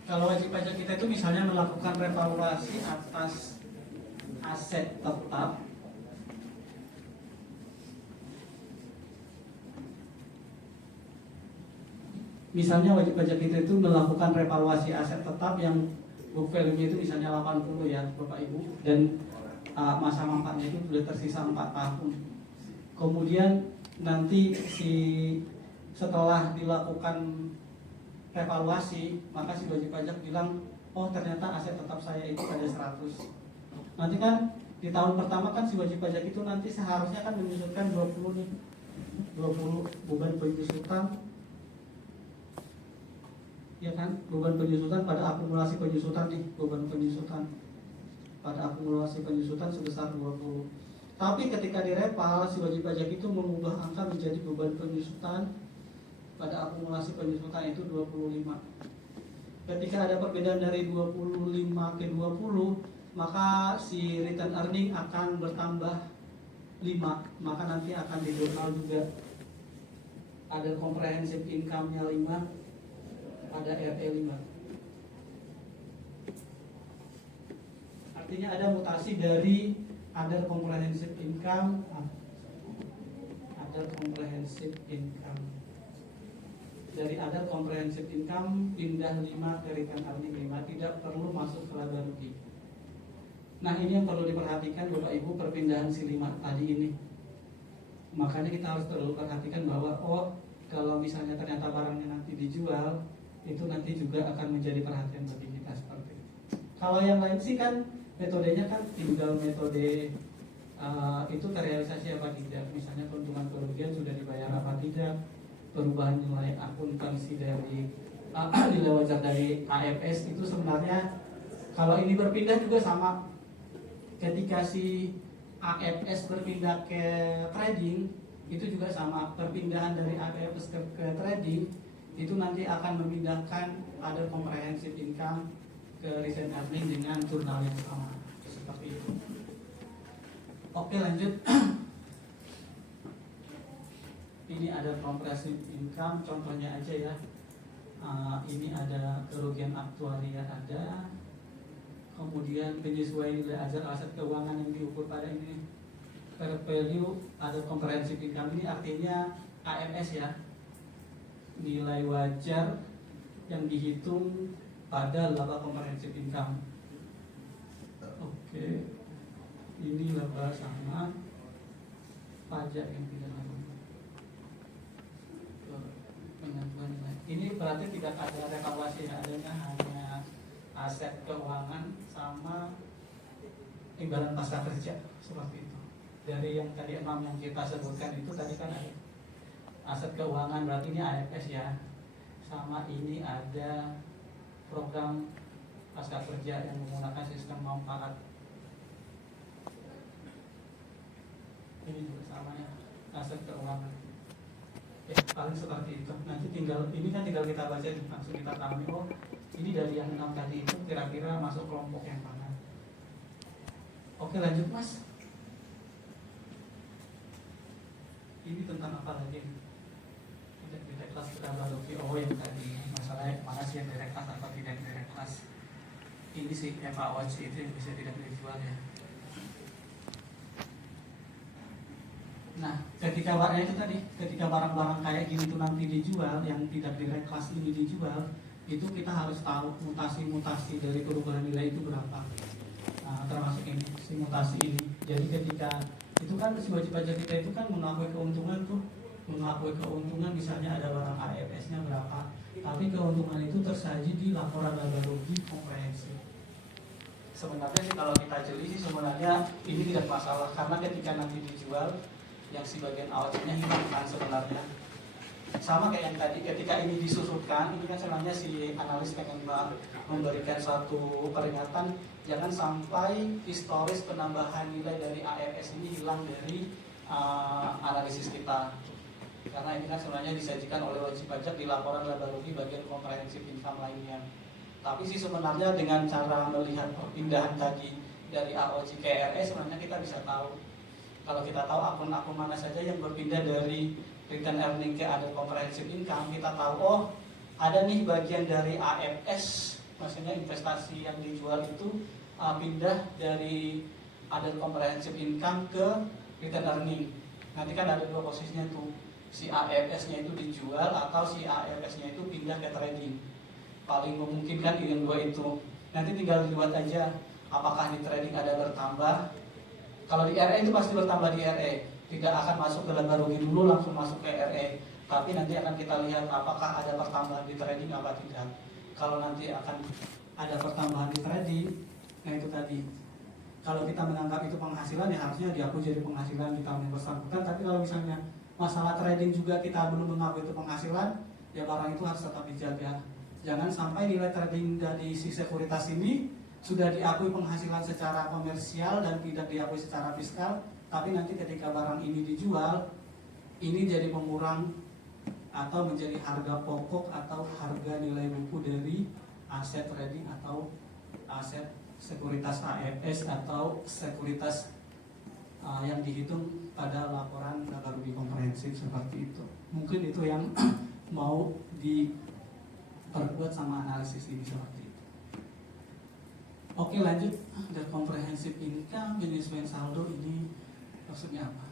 Kalau wajib pajak kita itu misalnya melakukan revaluasi atas aset tetap, misalnya wajib pajak kita itu melakukan revaluasi aset tetap yang book value-nya itu misalnya 80 ya Bapak Ibu, dan masa manfaatnya itu sudah tersisa 4 tahun. Kemudian nanti si setelah dilakukan evaluasi, maka si wajib pajak bilang, oh ternyata aset tetap saya itu ada 100. Nanti kan di tahun pertama kan si wajib pajak itu nanti seharusnya kan menyusulkan 20 nih, 20 beban penyusutan, ya kan, beban penyusutan pada akumulasi penyusutan nih, beban penyusutan pada akumulasi penyusutan sebesar 20. Tapi ketika direpal, si wajib pajak itu mengubah angka menjadi beban penyusutan pada akumulasi penyusutan itu 25. Ketika ada perbedaan dari 25 ke 20, maka si return earning akan bertambah 5. Maka nanti akan dijurnal juga. Ada comprehensive income-nya 5, ada RE 5. Artinya ada mutasi dari other comprehensive income, dari other comprehensive income pindah 5 ke return earning 5, tidak perlu masuk ke laba rugi. Nah ini yang perlu diperhatikan Bapak Ibu, perpindahan si 5 tadi ini. Makanya kita harus terlalu perhatikan bahwa kalau misalnya ternyata barangnya nanti dijual, itu nanti juga akan menjadi perhatian bagi kita seperti itu. Kalau yang lain sih kan metodenya kan tinggal metode itu terrealisasi apa tidak. Misalnya keuntungan kerugian sudah dibayar apa tidak, perubahan nilai akuntansi dari nilai wajar dari AFS itu sebenarnya kalau ini berpindah juga sama. Ketika si AFS berpindah ke trading itu juga sama, perpindahan dari AFS ke trading itu nanti akan memindahkan other comprehensive income ke return earning dengan jurnal yang sama seperti itu. Oke lanjut. Ini ada comprehensive income, contohnya aja ya. Ini ada kerugian aktuaria ada, kemudian penyesuaian nilai aset keuangan yang diukur pada ini fair value, ada comprehensive income. Ini artinya AFS ya, nilai wajar yang dihitung pada laba comprehensive income. Oke, ini laba sama pajak yang tidak lalu. Ini berarti tidak ada revaluasi, adanya hanya aset keuangan sama imbalan pasca kerja seperti itu. Dari yang tadi 6 yang kita sebutkan itu tadi kan ada aset keuangan, berarti ini AFS ya. Sama ini ada program pasca kerja yang menggunakan sistem manfaat. Ini juga sama ya, aset keuangan. Paling seperti itu. Nanti tinggal ini kan tinggal kita baca langsung kita pahami, oh ini dari yang 6 tadi itu kira-kira masuk kelompok yang mana. Oke lanjut Mas. Ini tentang apa lagi? Tidak kelas berapa lagi? Oh yang tadi masalahnya mana sih yang direct class atau tidak direct class? Ini sih evaluasi itu yang bisa tidak dijual ya. Nah, ketika barang itu tadi, ketika barang-barang kayak gini itu nanti dijual, yang tidak direct class ini dijual, itu kita harus tahu mutasi-mutasi dari perubahan nilai itu berapa. Nah, termasuk ini, si mutasi ini. Jadi ketika itu kan si wajib pajak kita itu kan mengakui keuntungan tuh, mengakui keuntungan misalnya ada barang AFS-nya berapa, tapi keuntungan itu tersaji di laporan laba rugi komprehensif. Sebenarnya sih kalau kita jeli sih sebenarnya ini tidak masalah, karena ketika nanti dijual yang si bagian awalnya hilang kan sebenarnya. Sama kayak yang tadi ketika ini disusutkan, ini kan sebenarnya si analis pengen memberikan satu peringatan jangan sampai historis penambahan nilai dari AFS ini hilang dari analisis kita. Karena ini kan sebenarnya disajikan oleh wajib pajak di laporan laba rugi bagian comprehensive income lainnya. Tapi sih sebenarnya dengan cara melihat perpindahan tadi dari AOJ ke RE sebenarnya kita bisa tahu. Kalau kita tahu akun-akun mana saja yang berpindah dari return earning ke other comprehensive income, kita tahu oh ada nih bagian dari AFS, maksudnya investasi yang dijual itu pindah dari other comprehensive income ke return earning. Nanti kan ada dua posisinya tuh, si AFS-nya itu dijual atau si AFS-nya itu pindah ke trading. Paling memungkinkan yang dua itu. Nanti tinggal dilihat aja apakah di trading ada bertambah. Kalau di RE itu pasti bertambah di RE, tidak akan masuk ke laba rugi dulu langsung masuk ke RE. Tapi nanti akan kita lihat apakah ada pertambahan di trading apa tidak. Kalau nanti akan ada pertambahan di trading, nah itu tadi. Kalau kita menganggap itu penghasilan, ya harusnya diakui jadi penghasilan di tahun yang bersangkutan. Tapi kalau misalnya masalah trading juga kita belum menganggap itu penghasilan, ya barang itu harus tetap dijaga. Jangan sampai nilai trading dari si sekuritas ini sudah diakui penghasilan secara komersial dan tidak diakui secara fiskal, tapi nanti ketika barang ini dijual, ini jadi pengurang atau menjadi harga pokok atau harga nilai buku dari aset trading atau aset sekuritas AFS atau sekuritas yang dihitung pada laporan laba rugi komprehensif seperti itu. Mungkin itu yang mau diperkuat sama analisis ini seperti itu. Oke, lanjut. Ada comprehensive income, penyesuaian saldo, ini maksudnya apa?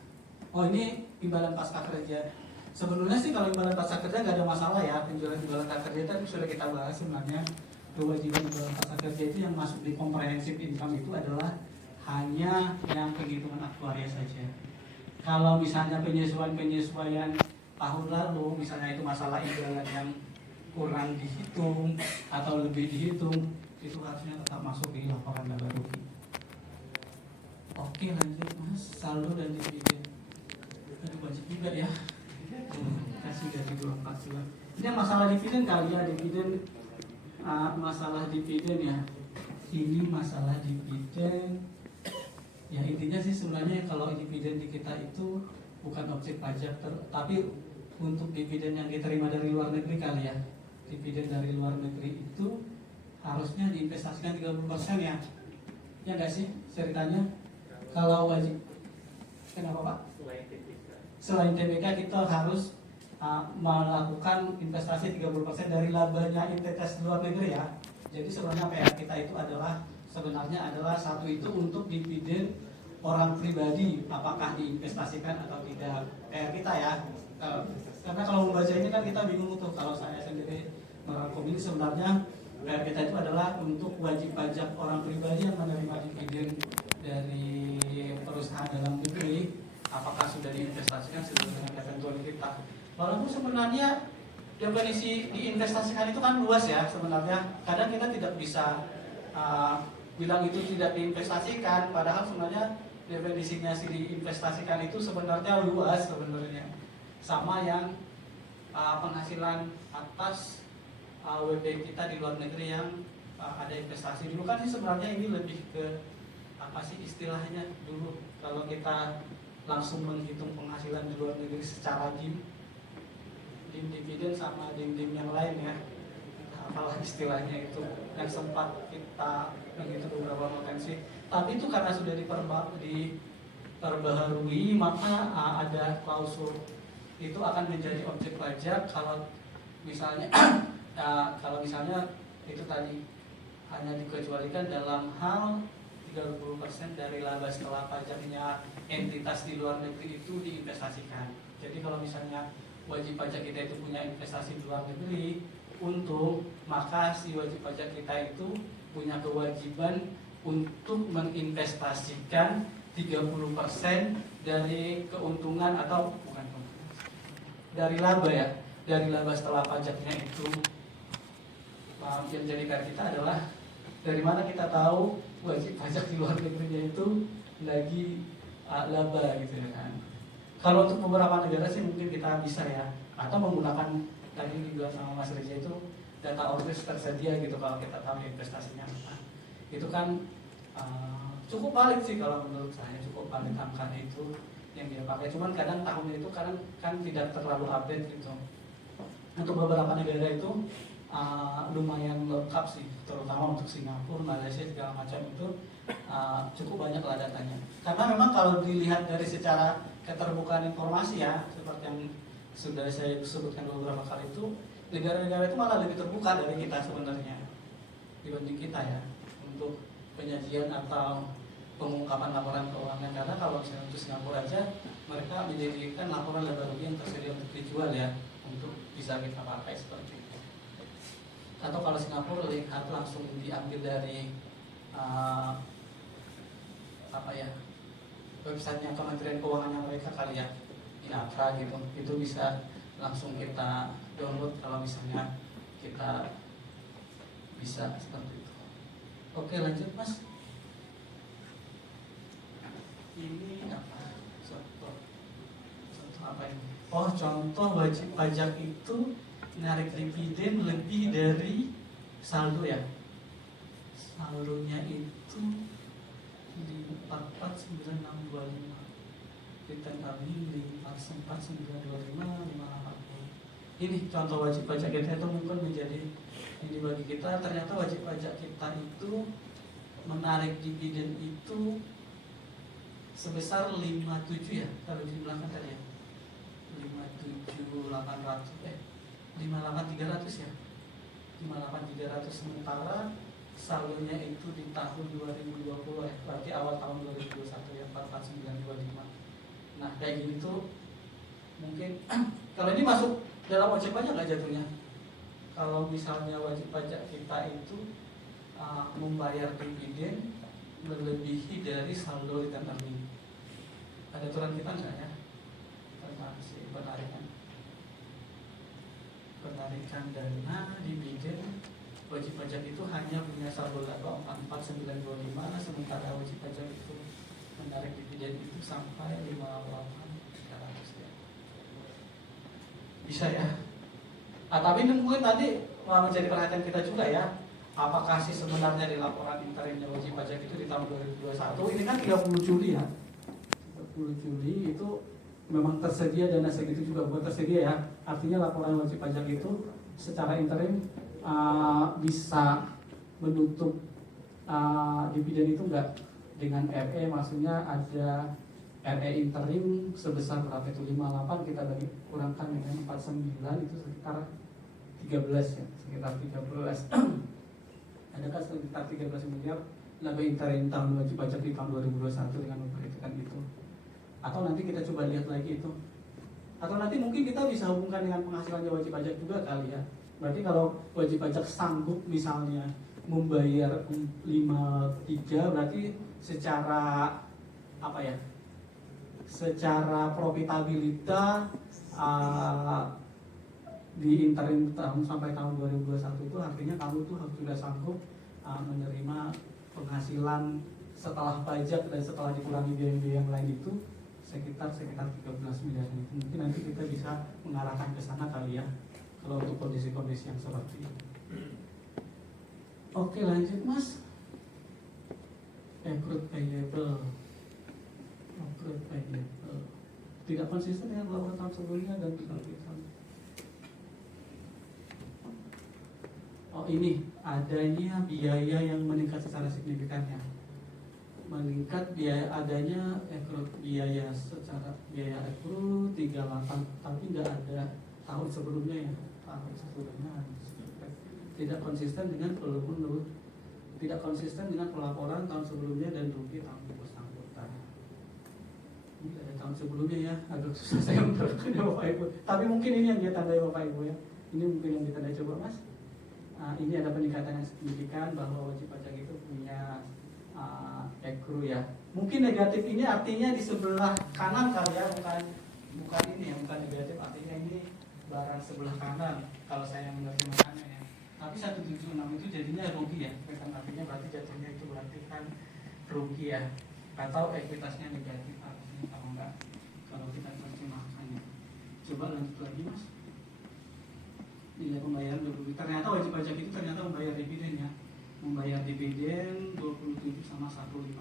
Oh, ini imbalan pasca kerja. Sebenarnya sih kalau imbalan pasca kerja nggak ada masalah ya. Penjualan imbalan pasca kerja tadi sudah kita bahas. Sebenarnya kewajiban imbalan pasca kerja itu yang masuk di comprehensive income itu adalah hanya yang penghitungan aktuaria saja. Kalau misalnya penyesuaian tahun lalu, misalnya itu masalah imbalan yang kurang dihitung atau lebih dihitung, itu harusnya tetap masuk di laporan laba rugi. Oke, lanjut Mas, saldo dan dividen. Ini wajib juga ya. Kasih gaji 24 bulan. Ini masalah dividen kali ya, dividen masalah dividen ya. Ini masalah dividen. Ya intinya sih sebenarnya kalau dividen di kita itu bukan objek pajak, tapi untuk dividen yang diterima dari luar negeri kali ya. Dividen dari luar negeri itu harusnya diinvestasikan 30% ya. Ya nggak sih ceritanya? Kalau wajib, kenapa Pak? Selain TBK kita harus melakukan investasi 30% dari labanya entitas luar negeri ya. Jadi sebenarnya PR kita itu adalah satu itu untuk dividen orang pribadi, apakah diinvestasikan atau tidak. PR kita ya. Karena kalau membaca ini kan kita bingung tuh. Kalau saya sendiri merangkum ini sebenarnya PR kita itu adalah untuk wajib pajak orang pribadi yang menerima dividen dari perusahaan dalam negeri, apakah sudah diinvestasikan sesuai dengan ketentuan kita. Walaupun sebenarnya definisi diinvestasikan itu kan luas ya sebenarnya. Kadang kita tidak bisa bilang itu tidak diinvestasikan, padahal sebenarnya definisinya si diinvestasikan itu sebenarnya luas sebenarnya. Sama yang penghasilan atas WP kita di luar negeri yang ada investasi. Dulu kan sih sebenarnya ini lebih ke apa sih istilahnya dulu kalau kita langsung menghitung penghasilan di luar negeri secara DIM dividen sama DIM yang lain ya, apalah istilahnya itu yang sempat kita menghitung beberapa potensi. Tapi itu karena sudah diperbaharui, maka ada klausul itu akan menjadi objek pajak kalau misalnya itu tadi hanya dikecualikan dalam hal 30% dari laba setelah pajaknya entitas di luar negeri itu diinvestasikan. Jadi kalau misalnya wajib pajak kita itu punya investasi di luar negeri untung, maka si wajib pajak kita itu punya kewajiban untuk menginvestasikan 30% dari keuntungan atau bukan dari laba ya, dari laba setelah pajaknya itu. Yang jadi PR kita adalah dari mana kita tahu wajib pajak di luar negerinya itu lagi laba gitu ya kan. Kalau untuk beberapa negara sih mungkin kita bisa ya, atau menggunakan tadi dibilang sama Mas Reza itu data Orbis tersedia gitu kalau kita tahu investasinya apa. Itu kan cukup valid sih kalau menurut saya, cukup valid angka itu yang dia pakai. Cuman kadang tahunnya itu kan tidak terlalu update gitu. Untuk beberapa negara itu lumayan lengkap sih, terutama untuk Singapura, Malaysia segala macam itu cukup banyak lah datanya. Karena memang kalau dilihat dari secara keterbukaan informasi ya, seperti yang sudah saya sebutkan beberapa kali itu, negara-negara itu malah lebih terbuka dari kita sebenarnya dibanding kita ya untuk penyajian atau pengungkapan laporan keuangan. Karena kalau misalnya untuk Singapura aja mereka menjadikan laporan laba rugi yang tersedia untuk dijual ya, untuk bisa kita pakai seperti itu. Atau kalau Singapura lihat langsung diambil dari websitenya Kementerian Keuangan mereka kali ya, INAFRA gitu, itu bisa langsung kita download kalau misalnya kita bisa seperti itu. Oke, lanjut Mas. Ini apa? Contoh apa ini? Oh, contoh wajib pajak itu narik dividen lebih dari saldo ya. Saldonya itu di 449625. Return kami di 44925 580. Ini contoh wajib pajak kita itu mungkin menjadi ini bagi kita. Ternyata wajib pajak kita itu menarik dividen itu sebesar 57 ya, kalau dijumlahkan tadi ya. 58300 ya. 58300 sementara saldonya itu di tahun 2020 ya, berarti awal tahun 2021 ya 44925. Nah kayak gini tuh mungkin kalau ini masuk dalam wajib pajak nggak jatuhnya? Kalau misalnya wajib pajak kita itu membayar dividen melebihi dari saldo return earning, ada aturan kita nggak ya tentang si penarikan dana dividen? Wajib pajak itu hanya punya saldo laba 44925, sementara wajib pajak itu menarik dividen itu sampai 58300 ya. Bisa ya? Tapi mungkin tadi menjadi perhatian kita juga ya. Apakah sih sebenarnya di laporan interimnya wajib pajak itu di tahun 2021 ini kan 30 Juli ya. 30 Juli itu memang tersedia dana segitu juga, bukan tersedia ya. Artinya laporan wajib pajak itu secara interim bisa menutup dividen itu enggak dengan RE, maksudnya ada RE interim sebesar berapa itu 58 kita bagi kurangkan dengan 49 itu sekitar 13 ya, sekitar 13 adakah sekitar 13 miliar laba interim tahun wajib pajak di tahun 2021 dengan memperhitungkan itu. Atau nanti kita coba lihat lagi itu, atau nanti mungkin kita bisa hubungkan dengan penghasilannya wajib pajak juga kali ya. Berarti kalau wajib pajak sanggup misalnya membayar 53, berarti secara apa ya, secara profitabilitas di interim tahun sampai tahun 2021 itu artinya kamu tuh harus sudah sanggup menerima penghasilan setelah pajak dan setelah dikurangi biaya-biaya yang lain itu sekitar 13 miliar itu. Mungkin nanti kita bisa mengarahkan ke sana kali ya kalau untuk kondisi-kondisi yang seperti itu. Oke, lanjut Mas. Accrued payable. Tidak konsisten dengan beberapa tahun sebelumnya dan kita. Oh, ini adanya biaya yang meningkat secara signifikan ya. Meningkat biaya adanya accrued biaya secara biaya accrued 38, tapi tidak ada tahun sebelumnya ya. Tahun sebelumnya tidak konsisten dengan tidak konsisten dengan pelaporan tahun sebelumnya dan rugi tahun bersangkutan. Ini ada tahun sebelumnya ya, agak susah saya menerangkan ya Bapak Ibu. Tapi mungkin ini yang dia tandai Bapak Ibu ya. Ini mungkin yang ditandai coba Mas. Ini ada peningkatan yang signifikan bahwa wajib pajak itu punya accrue ya. Mungkin negatif ini artinya di sebelah kanan kali ya, bukan ini ya, bukan negatif, artinya ini barang sebelah kanan kalau saya menerjemahkannya ya. Tapi 176 itu jadinya rugi ya, artinya berarti jatuhnya itu berarti kan rugi ya, atau ekuitasnya negatif harusnya kalau enggak, kalau kita terjemahkannya. Coba lanjut lagi Mas. Nilai pembayaran 20, ternyata wajib pajak itu ternyata membayar dividen ya, membayar dividen 27 sama 153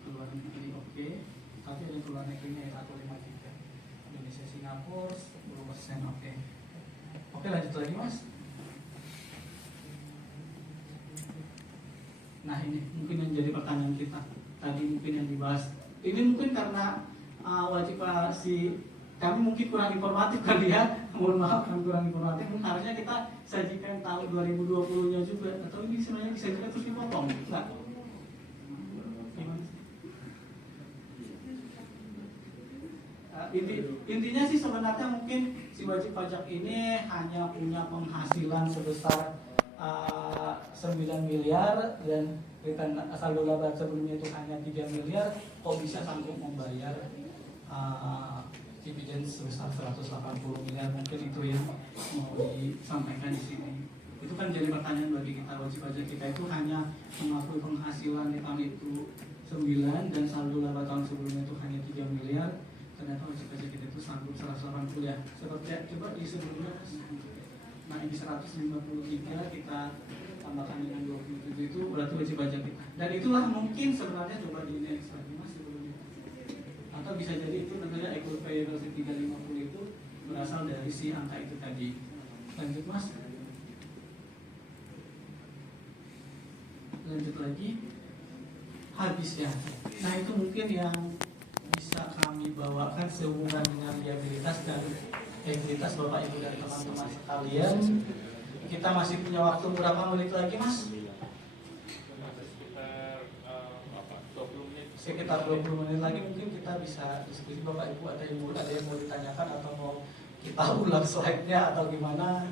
keluar negeri oke, tapi ada keluar negerinya ya 153. Indonesia Singapura 10% oke. Oke, lanjut lagi Mas. Nah ini mungkin yang jadi pertanyaan kita tadi, mungkin yang dibahas ini mungkin karena wajib kami mungkin kurang informatif kali ya, mohon maaf kami kurang informatif. Mungkin harusnya kita sajikan tahun 2020 nya juga, atau ini sebenarnya disajikan terus dipotong enggak? Intinya sih sebenarnya mungkin si wajib pajak ini hanya punya penghasilan sebesar 9 miliar dan return saldo laba sebelumnya itu hanya 3 miliar, kok bisa sanggup membayar dividen sebesar 180 miliar, mungkin itu yang mau disampaikan di sini. Itu kan jadi pertanyaan bagi kita, wajib pajak kita itu hanya mengakui penghasilan di tahun itu 9 dan saldo laba tahun sebelumnya itu hanya 3 miliar. Ternyata wajib pajak kita itu sanggup 180 ya. Seperti coba di sebelumnya, nah ini 153 kita tambahkan dengan 27 itu berarti wajib pajak kita. Dan itulah mungkin sebenarnya coba di next lagi mas sebelumnya. Atau bisa jadi itu namanya equal payable 350 itu berasal dari si angka itu tadi. Lanjut mas. Lanjut lagi. Habis ya. Nah itu mungkin yang bisa kami bawakan sehubungan dengan liabilitas dan ekuitas Bapak Ibu dan teman-teman sekalian. Kita masih punya waktu berapa menit lagi mas? Sekitar 20 menit lagi mungkin kita bisa diskusi. Bapak Ibu ada yang mau ditanyakan atau mau kita ulang slide-nya atau gimana?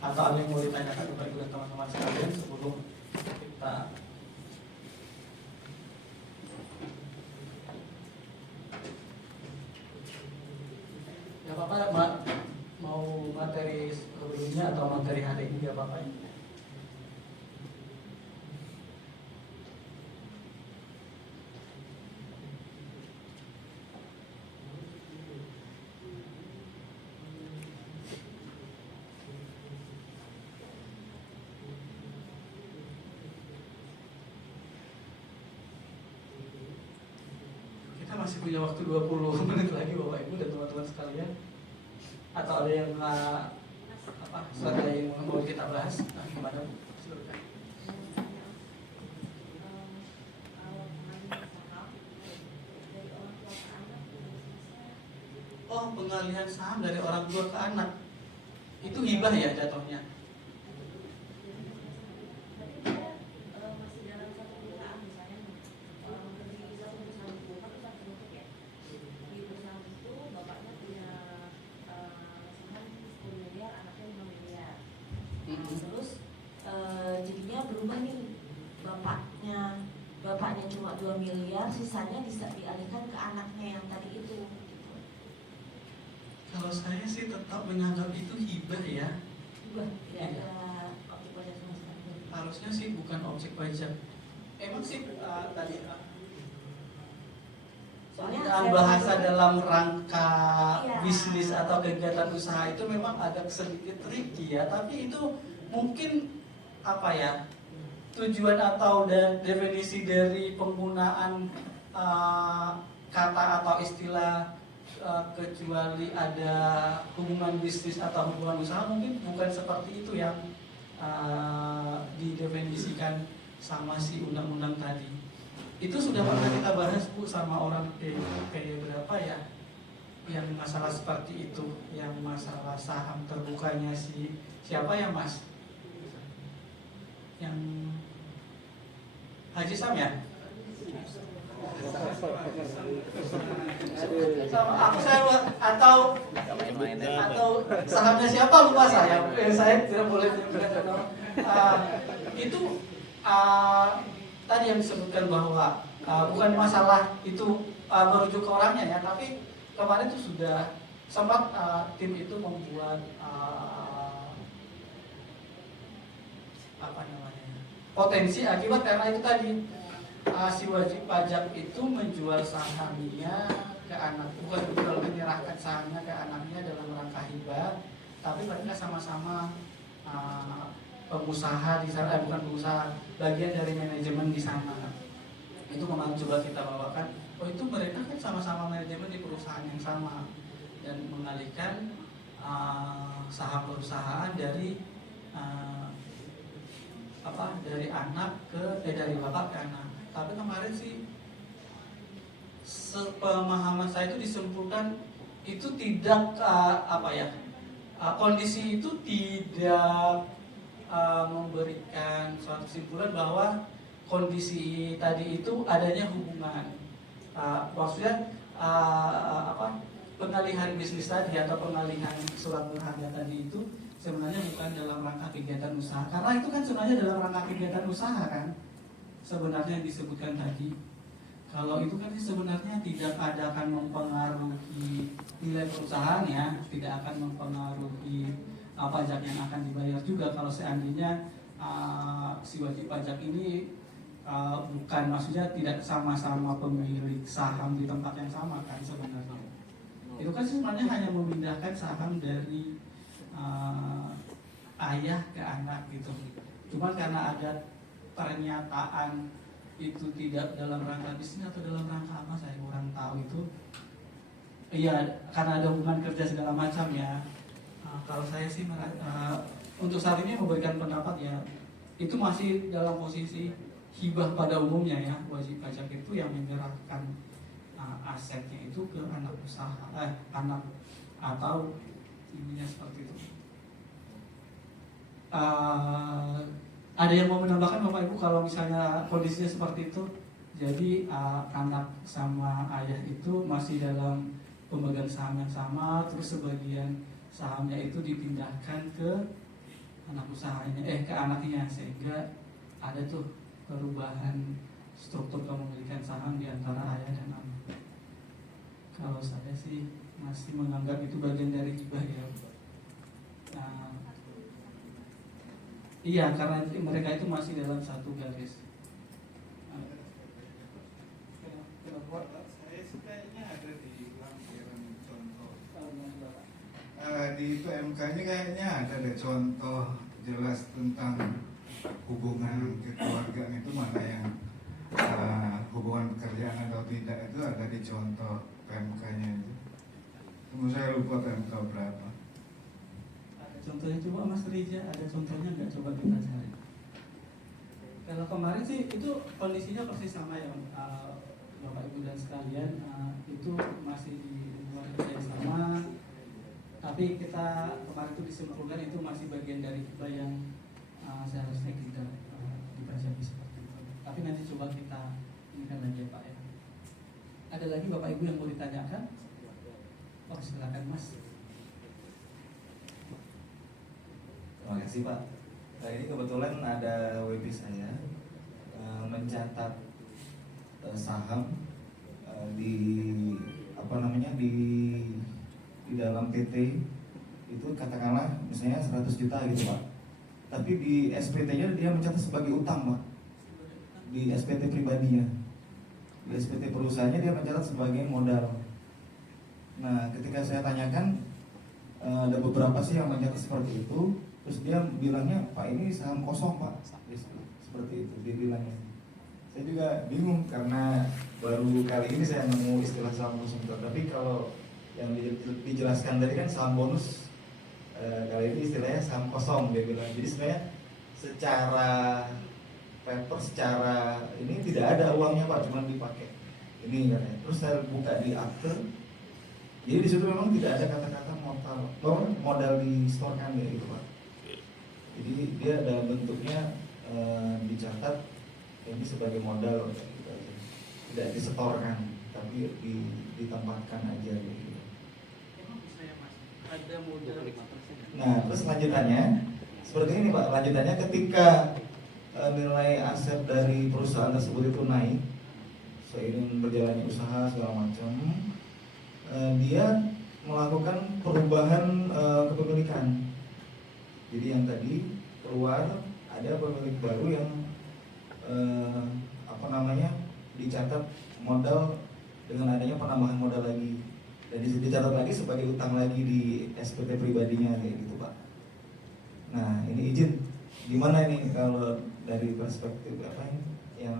Atau ada yang mau ditanyakan Bapak Ibu dan teman-teman sekalian sebelum kita ya Bapak mau materi sebelumnya atau materi hari ini ya Bapak? Kita masih punya waktu 20 menit lagi Bapak Ibu dan teman-teman sekalian. Atau ada yang ada yang mau kita bahas? Nah, gimana? Silakan. Oh, pengalihan saham dari orang tua ke anak. Itu hibah ya jatuhnya? Terus jadinya berubah nih, bapaknya cuma 2 miliar, sisanya bisa dialihkan ke anaknya yang tadi itu gitu. Kalau saya sih tetap menganggap itu hibah ya. Hibah, tidak ada objek pajak sama sekali. Harusnya sih bukan objek pajak. Emang sih tadi Soalnya bahasa dalam rangka iya, bisnis atau kegiatan usaha itu memang agak sedikit tricky ya, tapi itu mungkin apa ya, tujuan atau definisi dari penggunaan kata atau istilah kecuali ada hubungan bisnis atau hubungan usaha mungkin bukan seperti itu yang didefinisikan sama si undang-undang tadi. Itu sudah pernah kita bahas Bu sama orang kayak berapa ya, yang masalah seperti itu, yang masalah saham terbukanya si siapa ya Mas, yang Haji Sam ya, sama aku saya atau sahamnya siapa lupa saya tidak boleh menyebutkan itu tadi yang disebutkan bahwa bukan masalah itu merujuk ke orangnya ya, tapi kemarin itu sudah sempat tim itu membuat potensi akibat karena itu tadi si wajib pajak itu menjual sahamnya ke anak, bukan jual menyerahkan sahamnya ke anaknya dalam rangka hibah, tapi mereka sama-sama pengusaha di sana, bukan pengusaha, bagian dari manajemen di sana. Itu memang coba kita bawakan. Oh itu mereka kan sama-sama manajemen di perusahaan yang sama dan mengalihkan saham perusahaan dari dari anak dari bapak ke anak. Tapi kemarin sih sepemahaman saya itu disimpulkan itu tidak kondisi itu tidak memberikan suatu kesimpulan bahwa kondisi tadi itu adanya hubungan, maksudnya pengalihan bisnis tadi atau pengalihan surat berharga tadi itu sebenarnya bukan dalam rangka kegiatan usaha, karena itu kan sebenarnya dalam rangka kegiatan usaha kan sebenarnya yang disebutkan tadi, Kalau itu kan sebenarnya tidak akan mempengaruhi nilai perusahaan ya, tidak akan mempengaruhi pajak yang akan dibayar juga kalau seandainya si wajib pajak ini bukan, maksudnya tidak sama-sama pemilik saham di tempat yang sama kan sebenarnya. Itu kan sebenarnya hanya memindahkan saham dari ayah ke anak gitu. Cuman karena ada pernyataan itu tidak dalam rangka bisnis atau dalam rangka apa saya kurang tahu itu. Iya, karena ada hubungan kerja segala macam ya. Kalau saya sih untuk saat ini memberikan pendapat ya, itu masih dalam posisi hibah pada umumnya ya. Wajib pajak itu yang menyerahkan asetnya itu ke anak usaha, anak atau ininya seperti itu. Ada yang mau menambahkan Bapak Ibu kalau misalnya kondisinya seperti itu? Jadi anak sama ayah itu masih dalam pemegang saham yang sama, terus sebagian sahamnya itu dipindahkan ke anak usahanya, ke anaknya, sehingga ada tuh perubahan struktur kepemilikan saham di antara ayah dan anak. Kalau saya sih masih menganggap itu bagian dari hibah ya. Iya, karena mereka itu masih dalam satu garis. Saya sukanya ada di lampiran contoh. Di itu MK-nya kayaknya ada deh contoh jelas tentang hubungan kekeluargaan itu mana yang hubungan pekerjaan atau tidak, itu ada di contoh PMK-nya itu. Tunggu, saya lupa PMK berapa. Contohnya coba Mas Rija, ada contohnya nggak, coba kita cari. Kalau kemarin sih itu kondisinya persis sama ya Bapak Ibu dan sekalian, itu masih di lingkungan kerja yang sama, tapi kita kemarin itu disimpulkan itu masih bagian dari hibah yang seharusnya tidak dipajaki seperti itu. Tapi nanti coba kita inikan lagi ya Pak ya. Ada lagi Bapak Ibu yang mau ditanyakan? Oh silakan Mas. Terima kasih Pak. Nah, ini kebetulan ada WP saya mencatat saham di dalam PT itu katakanlah misalnya 100 juta gitu Pak. Tapi di SPT-nya dia mencatat sebagai utang Pak. Di SPT pribadinya. Di SPT perusahaannya dia mencatat sebagai modal. Nah, ketika saya tanyakan ada beberapa sih yang mencatat seperti itu. Terus dia bilangnya, Pak ini saham kosong Pak, seperti itu dia bilangnya. Saya juga bingung karena baru kali ini saya nemu istilah saham kosong. Tapi kalau yang dijelaskan tadi kan saham bonus, kali ini istilahnya saham kosong dia bilang. Jadi sebenarnya secara paper, secara ini tidak ada uangnya Pak, cuma dipakai ini katanya. Terus saya buka di akte, jadi di situ memang tidak ada kata-kata modal distorkan ya gitu Pak. Jadi dia dalam bentuknya dicatat ini sebagai modal gitu aja. Tidak disetorkan, tapi ditempatkan aja gitu. Emang bisa ya Mas? Ada modal 5%. Nah, terus lanjutannya seperti ini Pak. Lanjutannya ketika nilai aset dari perusahaan tersebut itu naik seiring berjalannya usaha segala macam, dia melakukan perubahan kepemilikan. Jadi yang tadi keluar ada pemilik baru yang dicatat modal dengan adanya penambahan modal lagi, dan dicatat lagi sebagai utang lagi di SPT pribadinya kayak gitu Pak. Nah ini izin gimana ini kalau dari perspektif apa ini yang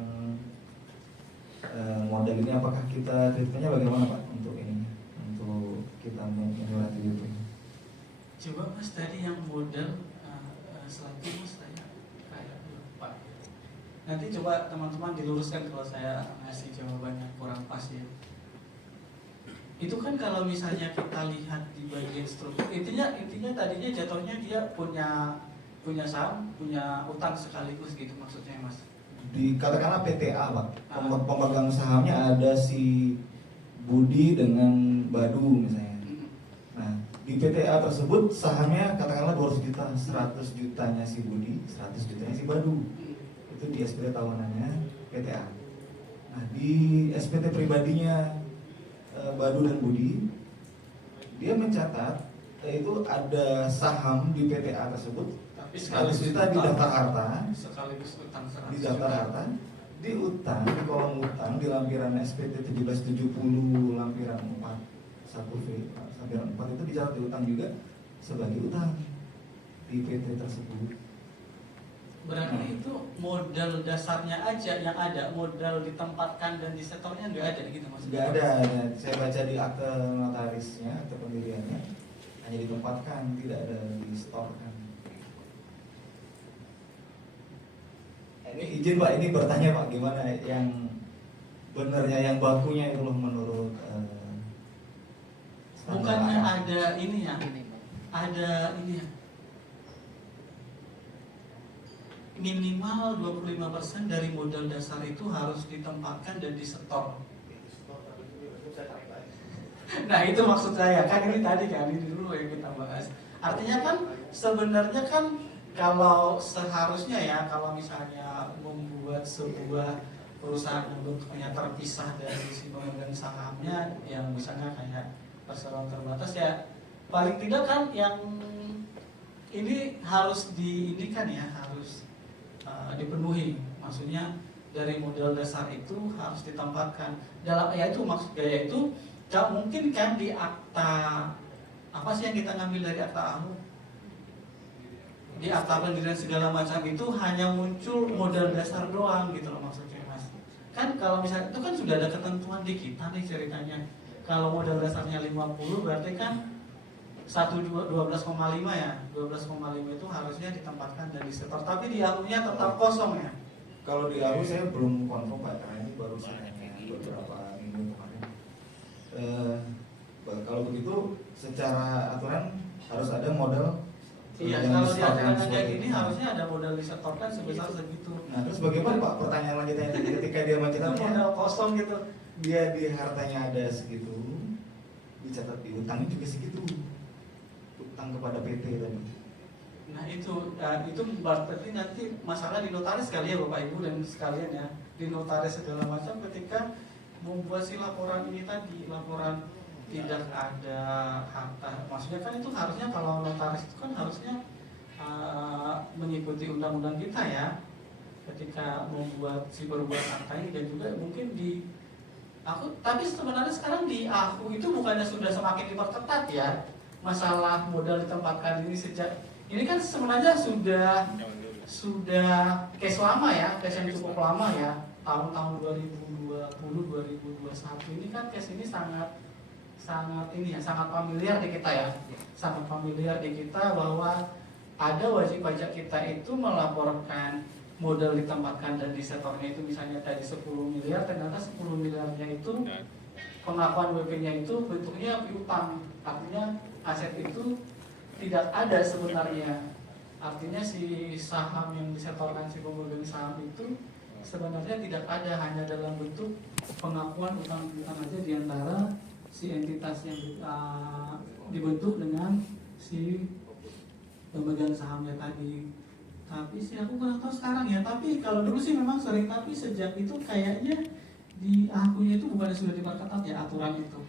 modal ini, apakah kita treatmentnya bagaimana Pak untuk ini, untuk kita menyurati itu? Coba Mas tadi yang modal selaku Mas saya kayak lupa. Nanti coba teman-teman diluruskan kalau saya ngasih jawabannya kurang pas ya. Itu kan kalau misalnya kita lihat di bagian struktur, intinya tadinya jatuhnya dia punya saham, punya utang sekaligus gitu maksudnya Mas. Di katakanlah PTA Pak, pemegang sahamnya ada si Budi dengan Badu misalnya. Nah, di PTA tersebut sahamnya katakanlah 200 juta, 100 jutanya si Budi, 100 jutanya si Badu. Itu di SPT tahunannya PTA. Nah, di SPT pribadinya Badu dan Budi, dia mencatat itu ada saham di PTA tersebut Tapi 100 juta di daftar harta, sekaligus utang 100 di daftar juta. harta, di utang, di kolom utang, di lampiran SPT 1770 lampiran 4 1V lampiran 4 itu dicatat di utang juga sebagai utang di PT tersebut. Berarti itu modal dasarnya aja yang ada, modal ditempatkan dan disetornya nggak ada gitu maksudnya? Nggak ada. Nah, saya baca di akte notarisnya, akte pendiriannya hanya ditempatkan, tidak ada disetorkan. Ini izin Pak, ini bertanya Pak, gimana yang benarnya, yang bakunya itu loh menurut standar Bukannya AKP? ada ini ya, ada ini ya, minimal 25% dari modal dasar itu harus ditempatkan dan disetor. Nah itu maksud saya, kan ini tadi kan, ini dulu yang kita bahas. Artinya kan sebenarnya kan kalau seharusnya ya, kalau misalnya membuat sebuah perusahaan yang bentuknya terpisah dari si pemegang sahamnya, yang misalnya kayak perseroan terbatas ya, paling tidak kan yang ini harus diindikan ya, harus dipenuhi. Maksudnya dari modal dasar itu harus ditempatkan dalam, ya itu maksud gaya itu. Gak mungkin kan di akta, apa sih yang kita ngambil dari akta AHU, di akta pendirian segala macam itu hanya muncul modal dasar doang gitu loh maksudnya Mas. Kan kalau misalnya itu kan sudah ada ketentuan di kita nih ceritanya. Kalau modal dasarnya 50 berarti kan 12,5 ya, 12,5 itu harusnya ditempatkan dan disetor, tapi di AHU-nya tetap kosong ya. Kalau di AHU saya belum confirm Pak, karena ini baru beberapa minggu kemarin. Kalau begitu secara aturan harus ada modal. Iya, yang kalau di disetorkan acara kayak sebagai gini itu. harusnya ada modal disetorkan sebesar segitu. Nah terus bagaimana Pak, pertanyaan lanjutannya tadi, ketika dia Itu mencatatnya modal kosong gitu. dia di hartanya ada segitu, dicatat di utangnya juga segitu, utang kepada PT tadi. Nah itu berarti nanti masalah di notaris kali ya Bapak Ibu dan sekalian ya, di notaris segala macam ketika membuat si laporan ini tadi, laporan tidak ada harta. Maksudnya kan itu harusnya kalau notaris itu kan harusnya mengikuti undang-undang kita ya, ketika membuat si perbuatan harta ini, dan juga mungkin di aku, tapi sebenarnya sekarang di aku itu bukannya sudah semakin diperketat ya masalah modal ditempatkan ini. Sejak ini kan sebenarnya sudah case lama ya, case yang cukup lama ya, tahun-tahun 2020 2021 ini kan case ini sangat ini ya, sangat familiar di kita ya, sangat familiar di kita bahwa ada wajib pajak kita itu melaporkan modal ditempatkan dan disetornya itu misalnya tadi 10 miliar, ternyata 10 miliarnya itu pengakuan WP-nya itu bentuknya piutang, artinya aset itu tidak ada sebenarnya. Artinya si saham yang disetorkan si pemegang saham itu sebenarnya tidak ada, hanya dalam bentuk pengakuan utang-utang aja di antara si entitas yang dibentuk dengan si pemegang sahamnya tadi. Tapi sih aku kurang tahu sekarang ya, tapi kalau dulu sih memang sering, tapi sejak itu kayaknya di akunya itu bukan sudah diperketat ya aturan itu.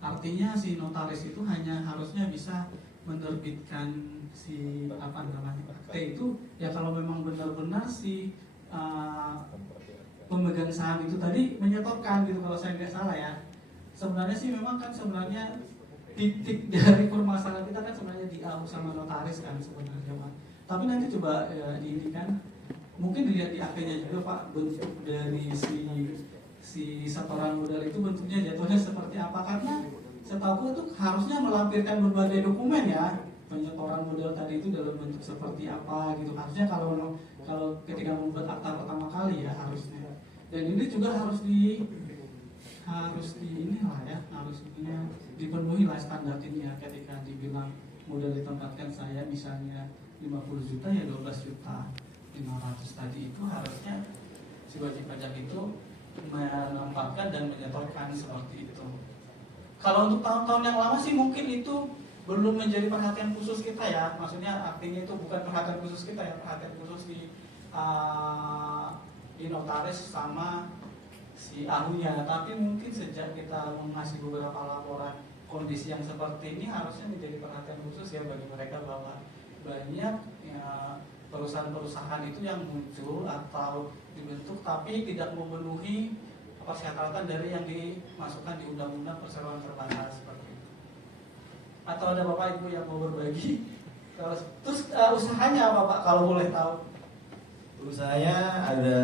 Artinya si notaris itu hanya harusnya bisa menerbitkan si apa namanya akte itu ya kalau memang benar-benar si pemegang saham itu tadi menyetorkan gitu, kalau saya tidak salah ya. Sebenarnya sih memang kan sebenarnya titik dari permasalahan kita kan sebenarnya di AU sama notaris kan sebenarnya Pak. Tapi nanti coba diindikan, mungkin dilihat di akte-nya juga Pak, bentuk dari si setoran modal itu bentuknya jatuhnya seperti apa, karena setahu itu harusnya melampirkan berbagai dokumen ya, penyetoran modal tadi itu dalam bentuk seperti apa gitu. Harusnya kalau ketika membuat akta pertama kali ya harusnya. Dan ini juga harus inilah ya, harus dipenuhi lah standar ini ya, ketika dibilang modal ditempatkan saya misalnya 50 juta ya 12 juta 500 tadi, itu harusnya si wajib pajak itu menempatkan dan menyetorkan seperti itu. Kalau untuk tahun-tahun yang lama sih mungkin itu belum menjadi perhatian khusus kita ya, maksudnya artinya itu bukan perhatian khusus kita ya, perhatian khusus di notaris sama si ahunya. Tapi mungkin sejak kita mengasih beberapa laporan kondisi yang seperti ini harusnya menjadi perhatian khusus ya bagi mereka, bahwa banyak ya, perusahaan-perusahaan itu yang muncul atau dibentuk tapi tidak memenuhi persyaratan dari yang dimasukkan di Undang-Undang Perseroan Terbatas seperti itu. Atau ada Bapak Ibu yang mau berbagi? Terus usahanya apa Pak kalau boleh tahu? Usahanya ada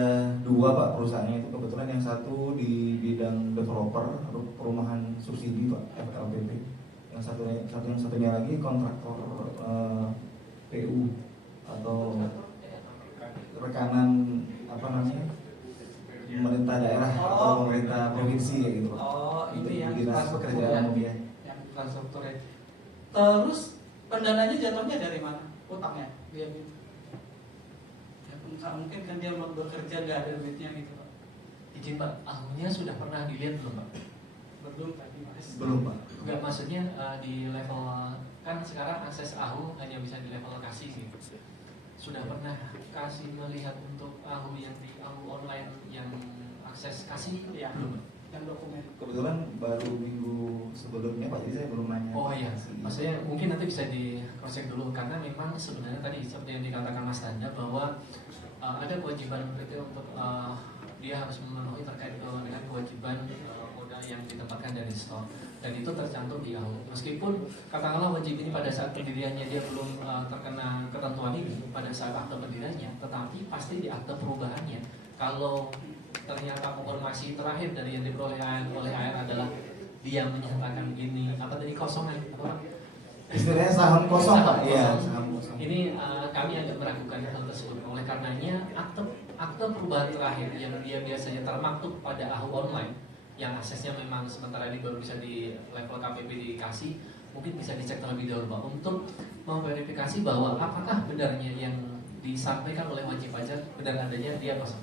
dua Pak perusahaannya itu, kebetulan yang satu di bidang developer perumahan subsidi Pak, FLPP. Yang satunya lagi kontraktor PU atau rekanan apa namanya pemerintah daerah atau pemerintah provinsi ya gitu Pak. Oh, ini yang dinas pekerjaan umum ya. Yang infrastruktur ya. Terus pendananya jatuhnya dari mana? Utangnya dia gitu. Ya, mungkin kan dia bekerja nggak ada duitnya gitu Pak. Izin Pak, ahunya sudah pernah dilihat belum Pak? Belum tadi Mas. Belum Pak. Enggak, maksudnya di level, kan sekarang akses ahu hanya bisa di level lokasi sih. Sudah pernah kasih melihat untuk ahu yang di ahu online yang akses kasih Ya. belum? Yang dokumen. Kebetulan baru minggu sebelumnya Pak, jadi saya belum nanya. Oh iya, maksudnya mungkin nanti bisa di cross check dulu, karena memang sebenarnya tadi seperti yang dikatakan Mas Tanda bahwa ada kewajiban PT untuk dia harus memenuhi terkait dengan kewajiban modal yang ditempatkan dari store, dan itu tercantum di AU. Meskipun katakanlah wajib ini pada saat pendiriannya dia belum terkena ketentuan ini pada saat akte pendiriannya, tetapi pasti di akte perubahannya kalau ternyata konfirmasi terakhir dari yang diperoleh oleh AR adalah dia menyatakan gini, apa tadi kosongan apa? Istilahnya saham kosong Pak. Iya, saham kosong. Ini kami agak meragukan hal tersebut. Oleh karenanya akte perubahan terakhir yang dia biasanya termaktub pada AHU online yang aksesnya memang sementara ini baru bisa di level KPP dikasih, mungkin bisa dicek terlebih dahulu Pak untuk memverifikasi bahwa apakah benarnya yang disampaikan oleh wajib pajak benar adanya dia kosong.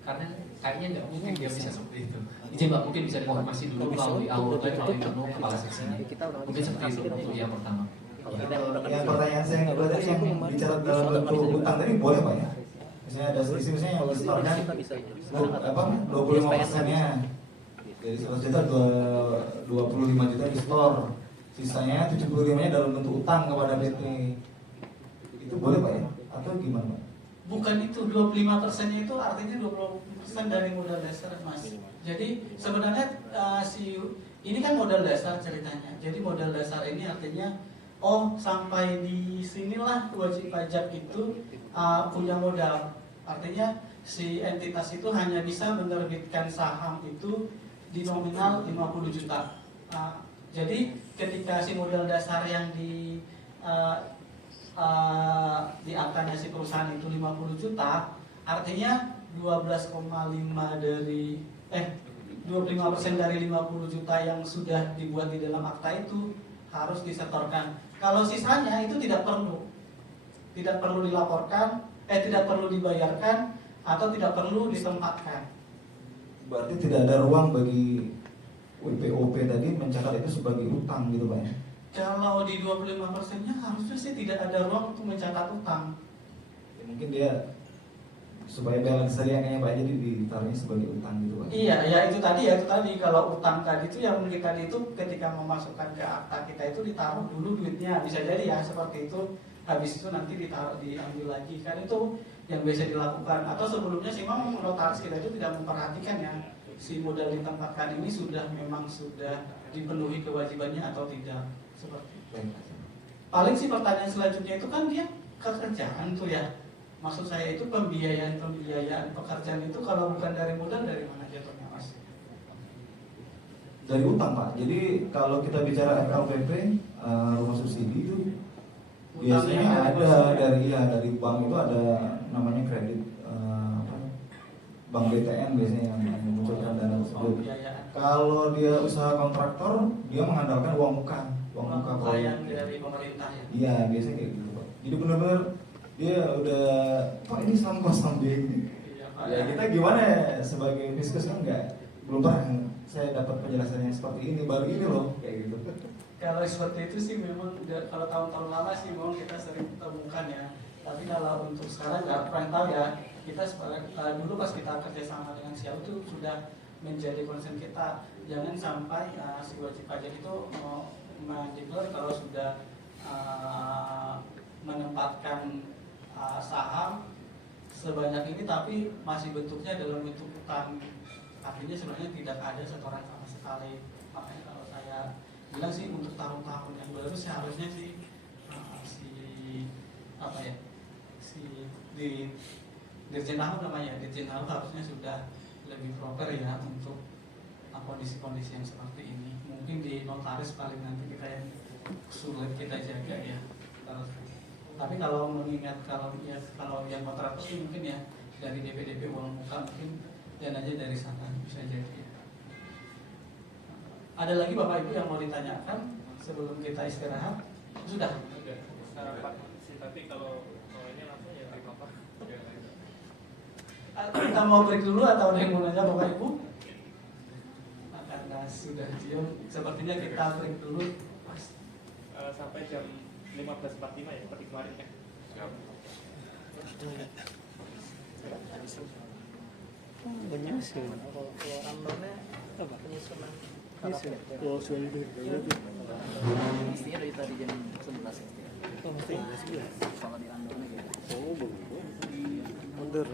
Karena kayaknya nggak mungkin dia bisa seperti itu. Izin Pak, mungkin bisa dikonfirmasi dulu kalau di AHU online kalau penuh kepala seksinya. Mungkin seperti itu untuk yang pertama. Yang pertanyaan saya yang kedua tadi yang bicara dalam bentuk utang tadi boleh Pak ya? Misalnya ada selisih, misalnya yang store kan 25%-nya dari 100 juta 25 juta di store, sisanya 75-nya dalam bentuk utang kepada PT. Itu boleh Pak ya? Atau gimana Pak? Bukan itu, 25%-nya itu artinya 20% dari modal dasar Mas. Jadi sebenarnya ini kan modal dasar ceritanya. Jadi modal dasar ini artinya sampai di sinilah wajib pajak itu punya modal. Artinya si entitas itu hanya bisa menerbitkan saham itu di nominal 50 juta. Jadi ketika si modal dasar yang di aktanya si perusahaan itu 50 juta, artinya 25% dari 50 juta yang sudah dibuat di dalam akta itu harus disetorkan. Kalau sisanya itu tidak perlu dilaporkan, tidak perlu dibayarkan atau tidak perlu ditempatkan. Berarti tidak ada ruang bagi WPOP tadi mencatat itu sebagai utang gitu Pak ya? Kalau di 25%-nya harusnya sih tidak ada ruang untuk mencatat utang. Ya, mungkin dia supaya balance tadi yang kayaknya Pak, jadi ditaruhnya sebagai utang gitu Pak. Iya, ya itu tadi kalau utang tadi itu yang kita itu ketika memasukkan ke akta kita itu ditaruh dulu duitnya, bisa jadi ya seperti itu. Habis itu nanti diambil lagi, kan itu yang biasa dilakukan. Atau sebelumnya sih memang notaris kita itu tidak memperhatikan ya si modal ditempatkan ini memang sudah dipenuhi kewajibannya atau tidak, seperti itu. Paling sih pertanyaan selanjutnya itu kan dia kerjaan tuh ya. Maksud saya itu pembiayaan pekerjaan itu kalau bukan dari modal dari mana jatuhnya Mas? Dari utang Pak. Jadi kalau kita bicara FLPP rumah subsidi itu biasanya ada dari bank itu ada namanya kredit bank BTN biasanya yang memunculkan dana tersebut. Kalau dia usaha kontraktor dia mengandalkan uang muka proyek dari pemerintah ya. Iya biasanya kayak gitu Pak. Jadi benar-benar dia udah Pak ini saham kosong dia ini. Ya kita gimana ya sebagai fiskus kan belum pernah saya dapat penjelasannya seperti ini, baru ini loh kayak gitu. Kalau seperti itu sih memang kalau tahun-tahun lama sih memang kita sering temukan ya. Tapi kalau untuk sekarang nggak pernah tahu ya. Kita dulu pas kita kerjasama dengan Xiao itu sudah menjadi concern kita. Jangan sampai si wajib pajak itu mendeklar kalau sudah menempatkan saham sebanyak ini tapi masih bentuknya dalam bentuk utang, artinya sebenarnya tidak ada setoran sama sekali. Makanya kalau saya bilang sih untuk tahun-tahun yang baru seharusnya sih di Dirjen Hal namanya, Dirjen Hal harusnya sudah lebih proper ya untuk kondisi-kondisi yang seperti ini. Mungkin di notaris paling nanti kita yang sulit kita jaga ya. Tapi kalau mengingat kalau yang kontraktor sih mungkin ya dari DP uang muka mungkin dan aja dari sana bisa jadi. Ada lagi Bapak Ibu yang mau ditanyakan sebelum kita istirahat? Sudah. Tapi kalau ini langsung ya terima Pak. Kita mau break dulu atau ada yang mau nanya Bapak Ibu? Nah, karena sudah diam, sepertinya kita break dulu. Sampai jam 15.45 ya, seperti kemarin ya. Penyusun. Kalau amdolnya apa? Penyusunan. Oh, sudah Mestinya dari tadi jam 11 ya. Oh, mesti. Kalau di amdolnya gitu. Oh, begitu. Mundur.